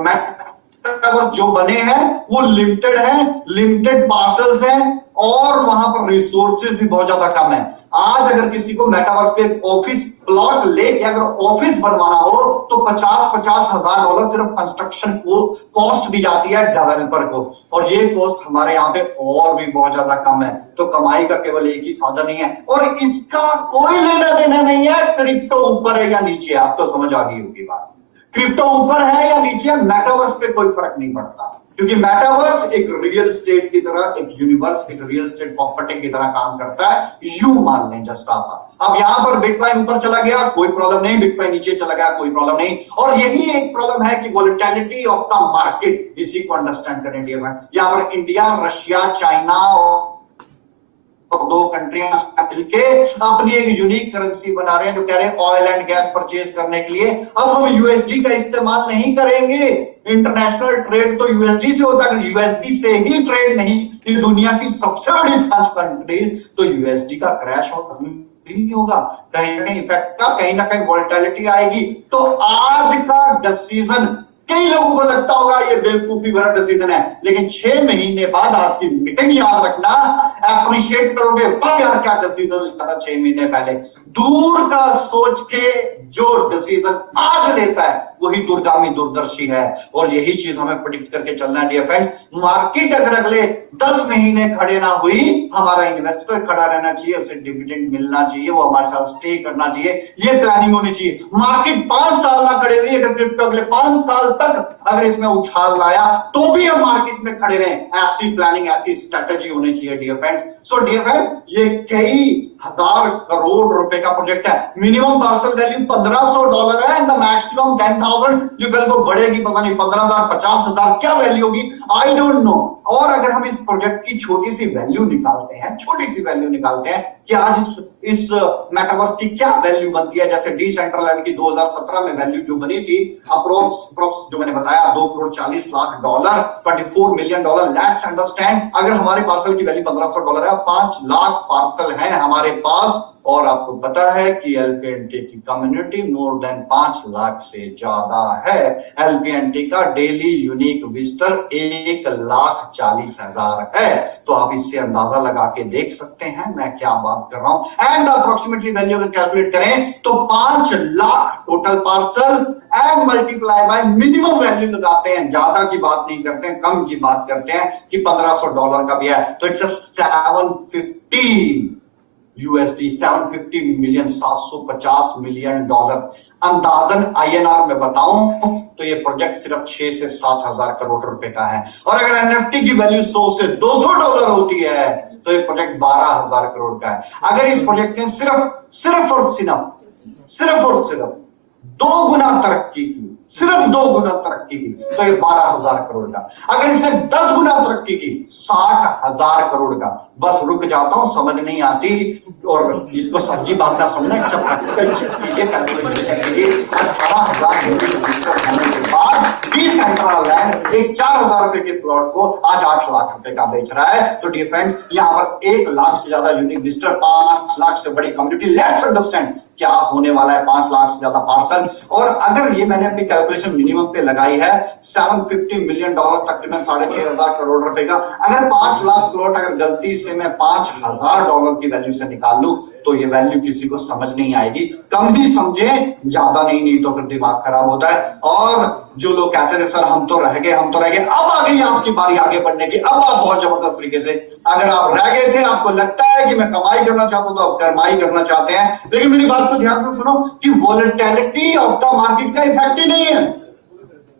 मेटावर्स जो बने हैं वो लिमिटेड है, लिमिटेड पार्सल्स हैं और वहां पर रिसोर्सेज भी बहुत ज्यादा कम है। आज अगर किसी को मेटावर्स पे ऑफिस प्लॉट लेके अगर ऑफिस बनवाना हो तो 50-50 हजार डॉलर सिर्फ कंस्ट्रक्शन को कॉस्ट दी जाती है डेवलपर को, और ये कॉस्ट हमारे यहाँ पे और भी बहुत ज्यादा कम है। तो कमाई का केवल एक ही साधन नहीं है और इसका कोई लेना देना नहीं है क्रिप्टो ऊपर है या नीचे है। आप तो समझ आ गई होगी बात। क्रिप्टो ऊपर है या नीचे, मेटावर्स पे कोई फर्क नहीं पड़ता, क्योंकि मेटावर्स एक रियल स्टेट की तरह, एक यूनिवर्स, एक रियल स्टेट प्रॉपर्टी की तरह काम करता है। यू मान लें जस्ट आप। अब यहां पर बिटकॉइन ऊपर चला गया कोई प्रॉब्लम नहीं, बिटकॉइन नीचे चला गया कोई प्रॉब्लम नहीं। और यही एक प्रॉब्लम है कि वोलेटिलिटी ऑफ द मार्केट, इसी को अंडरस्टैंड करने के लिए यहां पर इंडिया, रशिया, चाइना और दो कंट्रियां मिलके अपनी एक यूनिक करेंसी बना रहे हैं जो कह रहे हैं ऑयल एंड गैस परचेज करने के लिए अब हम यूएसडी का इस्तेमाल नहीं करेंगे। इंटरनेशनल ट्रेड तो यूएसडी से होता है, यूएसडी से ही ट्रेड नहीं कि दुनिया की सबसे बड़ी 5 कंट्री, तो यूएसडी का क्रैश होगा नहीं होगा, कहीं ना कहीं इफेक्ट का, कहीं ना कहीं वोलेटिलिटी आएगी। तो आज का डिसीजन कई लोगों को लगता होगा ये बेवकूफी भरा डिसीजन है, लेकिन 6 महीने बाद आज की मीटिंग याद रखना, अप्रिशिएट करोगे वाह यार क्या डिसीजन लिया था 6 महीने पहले। दूर का सोच के जो डिसीजन आज लेता है वही दूरगामी दूरदर्शी है, और यही चीज हमें प्रेडिक्ट करके चलना है डियर फ्रेंड्स। मार्केट अगर अगले 10 महीने खड़े ना हुई, हमारा इन्वेस्टर खड़ा रहना चाहिए, उसे डिविडेंड मिलना चाहिए, वो हमारे साथ स्टे करना चाहिए, ये प्लानिंग होनी चाहिए। मार्केट 5 साल ना खड़े हुई, अगर क्रिप्टो अगले 5 साल तक अगर इसमें उछाल लाया तो भी हम मार्केट में खड़े रहें, ऐसी प्लानिंग, ऐसी स्ट्रेटेजी होनी चाहिए dear friends. So dear friends, ये कई 1000 करोड़ रुपए का प्रोजेक्ट है। मिनिमम पार्सल वैल्यू $1500 है एंड द मैक्सिमम 10,000, जो कल को बढ़ेगी पता नहीं 15,000 50,000 क्या वैल्यू होगी, आई डोंट नो। और अगर हम इस प्रोजेक्ट की छोटी सी वैल्यू निकालते हैं, कि आज इस मेटावर्स की क्या वैल्यू बनती है, जैसे डिसेंट्रलाइज्ड की 2017 में वैल्यू जो बनी थी अप्रोक्स जो मैंने बताया $2,40,00,000 $24 मिलियन। लेट्स अंडरस्टैंड, अगर हमारे पार्सल की वैल्यू $1,500 है, 5 लाख पार्सल है हमारे पास, और आपको पता है कि एलपीएनटी की कम्युनिटी मोर देन 5 लाख से ज्यादा है। एलपीएनटी का डेली यूनिक विजिटर 1,40,000 है। तो आप इससे अंदाजा लगा के देख सकते हैं मैं क्या बात कर रहा हूं। एंड अप्रोक्सीमेटली वैल्यू अगर कैलकुलेट करें तो 5 lakh total parcel and multiply by minimum value लगाते हैं, ज्यादा की बात नहीं करते हैं, कम की बात करते हैं कि $1,500 का भी है, तो इट्स $750 मिलियन, $750 मिलियन। अंदाजन INR में बताऊं तो ये प्रोजेक्ट सिर्फ 6 से 7 हजार करोड़ रुपए का है। और अगर एनएफटी की वैल्यू $100 से $200 होती है तो ये प्रोजेक्ट 12,000 करोड़ का है। अगर इस प्रोजेक्ट ने सिर्फ और सिर्फ 2 गुना तरक्की की, सिर्फ 2 गुना तरक्की की, तो ये 12,000 करोड़ का। अगर इसने 10 गुना तरक्की की, 60,000 करोड़ का। बस रुक जाता हूं, समझ नहीं आती, और इसको सब्जी बात ना समझना, कीजिए कैलकुलेशन कीजिए। 18,000 होने के बाद डिसेंट्रल लैंड एक 4,000 रुपए के प्लॉट को आज 8 लाख रुपए का बेच रहा है। तो डिफेंस यहां पर 1 लाख से ज्यादा यूनिक विजिटर, 5 लाख से बड़ी कम्युनिटी। लेट्स अंडरस्टैंड क्या होने वाला है, 5 लाख से ज्यादा पार्सल। और अगर ये मैंने अपनी कैलकुलेशन मिनिमम पे लगाई है $750 मिलियन, तकरीबन 6,500 करोड़ रुपए का। अगर 5 लाख प्लॉट अगर गलती से मैं $5,000 की वैल्यू से निकाल लूं तो ये वैल्यू किसी को समझ नहीं आएगी। कम ही समझे, ज्यादा नहीं तो फिर दिमाग खराब होता है। और जो लोग कहते थे सर हम तो रह गए, अब आ गई आपकी बारी आगे बढ़ने की। अब आप बहुत जबरदस्त तरीके से, अगर आप रह गए थे, आपको लगता है कि मैं कमाई करना चाहता हूं, तो आप कमाई करना चाहते हैं, लेकिन मेरी बात को ध्यान से सुनो कि वोलेटिलिटी ऑफ द मार्केट का इफेक्ट ही नहीं है।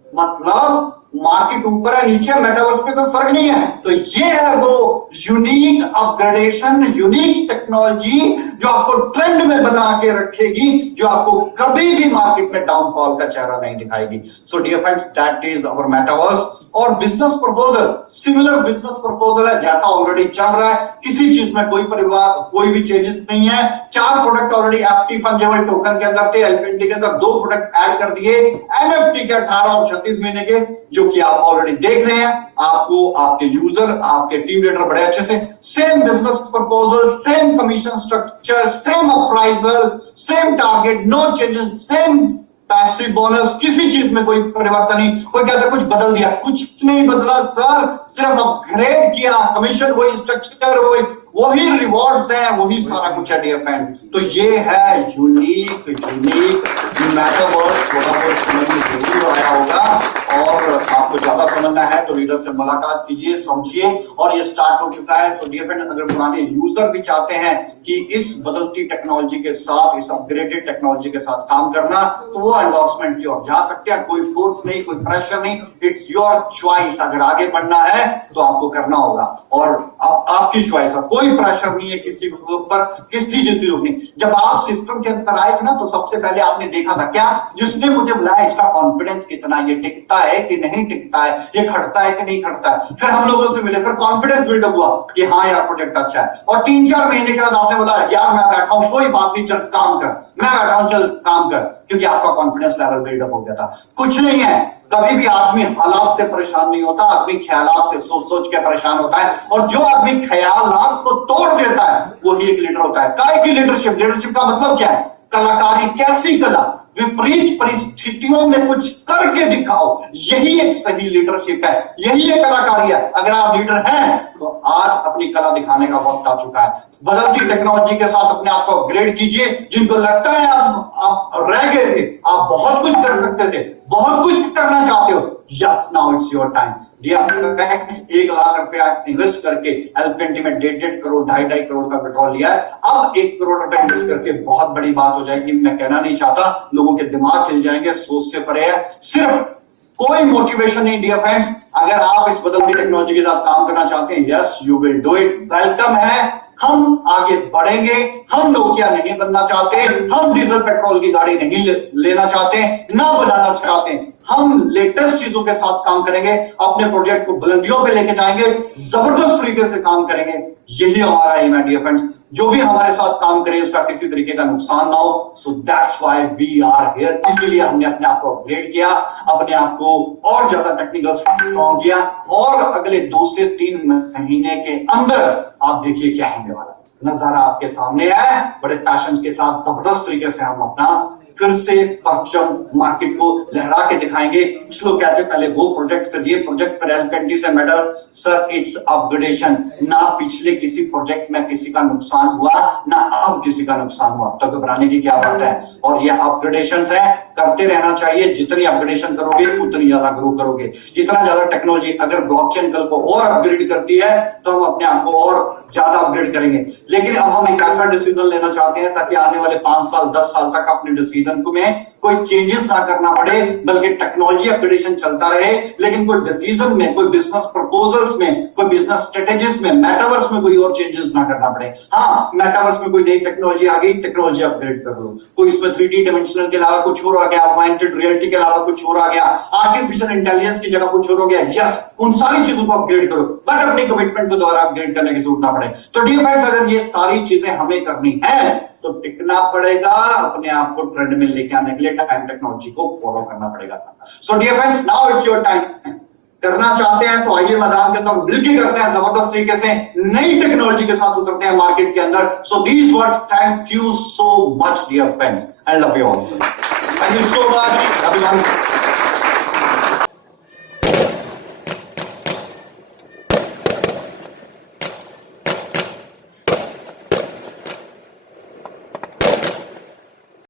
मतलब मार्केट ऊपर है नीचे, मेटावर्स पे कोई फर्क नहीं है। तो ये है वो यूनिक अपग्रेडेशन, यूनिक टेक्नोलॉजी जो आपको ट्रेंड में बना के रखेगी, जो आपको कभी भी मार्केट में डाउनफॉल का चेहरा नहीं दिखाएगी। So dear friends, that is our metaverse. और business proposal, similar business proposal है जैसा ऑलरेडी चल रहा है, किसी चीज में कोई परिवार, कोई भी चेंजेस नहीं है। 4 product already FT fungible token के अंदर थे, एलपीएनटी के अंदर 2 प्रोडक्ट ऐड कर दिए, एनएफटी के 18 और 36 महीने के, जो कि आप ऑलरेडी देख रहे हैं। आपको आपके यूजर, आपके टीम लीडर बड़े अच्छे से, same business proposal, same commission structure, same appraisal, same target, no changes, same passive bonus, किसी चीज में कोई परिवर्तन नहीं। कोई कहता कुछ बदल दिया, कुछ नहीं बदला सर, सिर्फ अपग्रेड किया, कमीशन वही, स्ट्रक्चर वही रिवॉर्ड्स हैं, वही सारा कुछ है डियर फ्रेंड। तो ये है यूनिक मेटावर्स। थोड़ा बहुत समझ में जरूर आया होगा, और आपको ज्यादा समझना है तो लीडर से मुलाकात कीजिए, समझिए। और ये स्टार्ट हो चुका है। तो डियर फ्रेंड, अगर पुराने यूजर भी चाहते हैं कि इस बदलती टेक्नोलॉजी के साथ, इस अपग्रेडेड टेक्नोलॉजी के साथ काम करना, तो वो एंडोर्समेंट की ओर जा सकते हैं। कोई फोर्स नहीं, कोई प्रेशर नहीं, इट्स योर चॉइस। अगर आगे बढ़ना है तो आपको करना होगा, और आपकी चॉइस है, कोई प्रेशर नहीं है किसी के ऊपर, किसी चीज की नहीं। जब आप सिस्टम के अंदर आए थे ना, तो सबसे पहले आपने देखा था क्या, जिसने मुझे बुलाया इसका कॉन्फिडेंस कितना, ये टिकता है कि नहीं टिकता है, ये खड़ता है कि नहीं खड़ता है। फिर हम लोगों से मिले, फिर कॉन्फिडेंस बिल्डअप हुआ कि हाँ यार प्रोजेक्ट अच्छा है। और 3-4 महीने के बाद आपने बोला यार मैं बैठा हूं, कोई बात नहीं, चल काम कर, मैं बैठा हूं, चल काम कर, क्योंकि आपका कॉन्फिडेंस लेवल बिल्डअप हो गया था। कुछ नहीं है, कभी भी आदमी हालात से परेशान नहीं होता, आदमी ख्यालात से सोच के परेशान होता है। और जो आदमी ख्यालात को तोड़ देता है वही एक लीडर होता है। काय की लीडरशिप? लीडरशिप का मतलब क्या है? कलाकारी। कैसी कला? विपरीत परिस्थितियों में कुछ करके दिखाओ, यही एक सही लीडरशिप है, यही एक कलाकारी है। अगर आप लीडर हैं तो आज अपनी कला दिखाने का वक्त आ चुका है। बदलती टेक्नोलॉजी के साथ अपने आप को अपग्रेड कीजिए। जिनको लगता है आप रह गए थे, आप बहुत कुछ कर सकते थे, बहुत कुछ करना चाहते हो, yes now it's your time. 1 lakh रुपया इन्वेस्ट करके एलपीएनटी में 1.5 करोड़ 2.5 करोड़ का पेट्रोल लिया है। अब 1 करोड़ रुपए इन्वेस्ट करके बहुत बड़ी बात हो जाएगी। मैं कहना नहीं चाहता, लोगों के दिमाग हिल जाएंगे, सोच से परे है। सिर्फ कोई मोटिवेशन नहीं डियर फ्रेंड्स। अगर आप इस बदलती टेक्नोलॉजी के साथ काम करना चाहते हैं, yes you will do it. Welcome है, हम आगे बढ़ेंगे, हम नोकिया नहीं बनना चाहते, हम डीजल पेट्रोल की गाड़ी नहीं लेना चाहते, ना बनाना चाहते, हम लेटेस्ट चीजों के साथ काम करेंगे, अपने प्रोजेक्ट को बुलंदियों पे लेके जाएंगे, जबरदस्त तरीके से काम करेंगे। यही हमारा एम है डियर फ्रेंड्स। जो भी हमारे साथ काम करे उसका किसी तरीके का नुकसान ना हो। So that's why we are here. इसीलिए हमने अपने आप को अपग्रेड किया, अपने आप को और ज्यादा टेक्निकल स्ट्रॉन्ग किया, और अगले 2 से 3 महीने के अंदर आप देखिए क्या होने वाला है। नजारा आपके सामने है, बड़े पैशन के साथ जबरदस्त तरीके से हम अपना फिर से परचम मार्केट को लहरा के दिखाएंगे। कुछ लोग कहते हैं पहले वो प्रोजेक्ट, फिर ये प्रोजेक्ट, फिर L20 से मेडल। Sir it's upgradation. ना पिछले किसी प्रोजेक्ट में किसी का नुकसान हुआ, ना अब किसी का नुकसान हुआ, तो घबराने की क्या बात है। और ये अपग्रेडेशन है, करते रहना चाहिए। जितनी अपग्रेडेशन करोगे उतनी ज्यादा ग्रो करोगे। जितना ज्यादा टेक्नोलॉजी, अगर ब्लॉकचेन कल को और अपग्रेड करती है तो हम अपने आप को और ज्यादा अपग्रेड करेंगे। लेकिन अब हम एक ऐसा डिसीजन लेना चाहते हैं ताकि आने वाले 5 साल 10 साल तक अपने डिसीजन को में कोई चेंजेस ना करना पड़े, बल्कि टेक्नोलॉजी अपग्रेडेशन चलता रहे, लेकिन कोई डिसीजन में, कोई बिजनेस प्रपोजल्स में, कोई बिजनेस स्ट्रेटेजीज में, मेटावर्स में कोई और चेंजेस ना करना पड़े। हाँ, मेटावर्स में कोई नई टेक्नोलॉजी आ गई, टेक्नोलॉजी अपग्रेड कर लो। कोई इसमें 3D डिमेंशनल के अलावा कुछ और आ गया, ऑगमेंटेड रियलिटी के अलावा कुछ और आ गया, आर्टिफिशियल इंटेलिजेंस की जगह कुछ और हो गया, यस, उन सारी चीजों को अपग्रेड करो, बस अपनी कमिटमेंट को दोबारा अपग्रेड करने की जरूरत ना पड़े। तो डियर फ्रेंड्स, अगर ये सारी चीजें हमें करनी है तो टिकना पड़ेगा, अपने आप को ट्रेंड में लेके आने के लिए टाइम टेक्नोलॉजी को फॉलो करना पड़ेगा। So dear friends, now it's your time. करना चाहते हैं तो आइए मैदान के अंदर मिलकर करते हैं, जबरदस्त तरीके से नई टेक्नोलॉजी के साथ उतरते हैं मार्केट के अंदर। So these words, thank you so much dear friends, I love you all. Thank you so much everyone.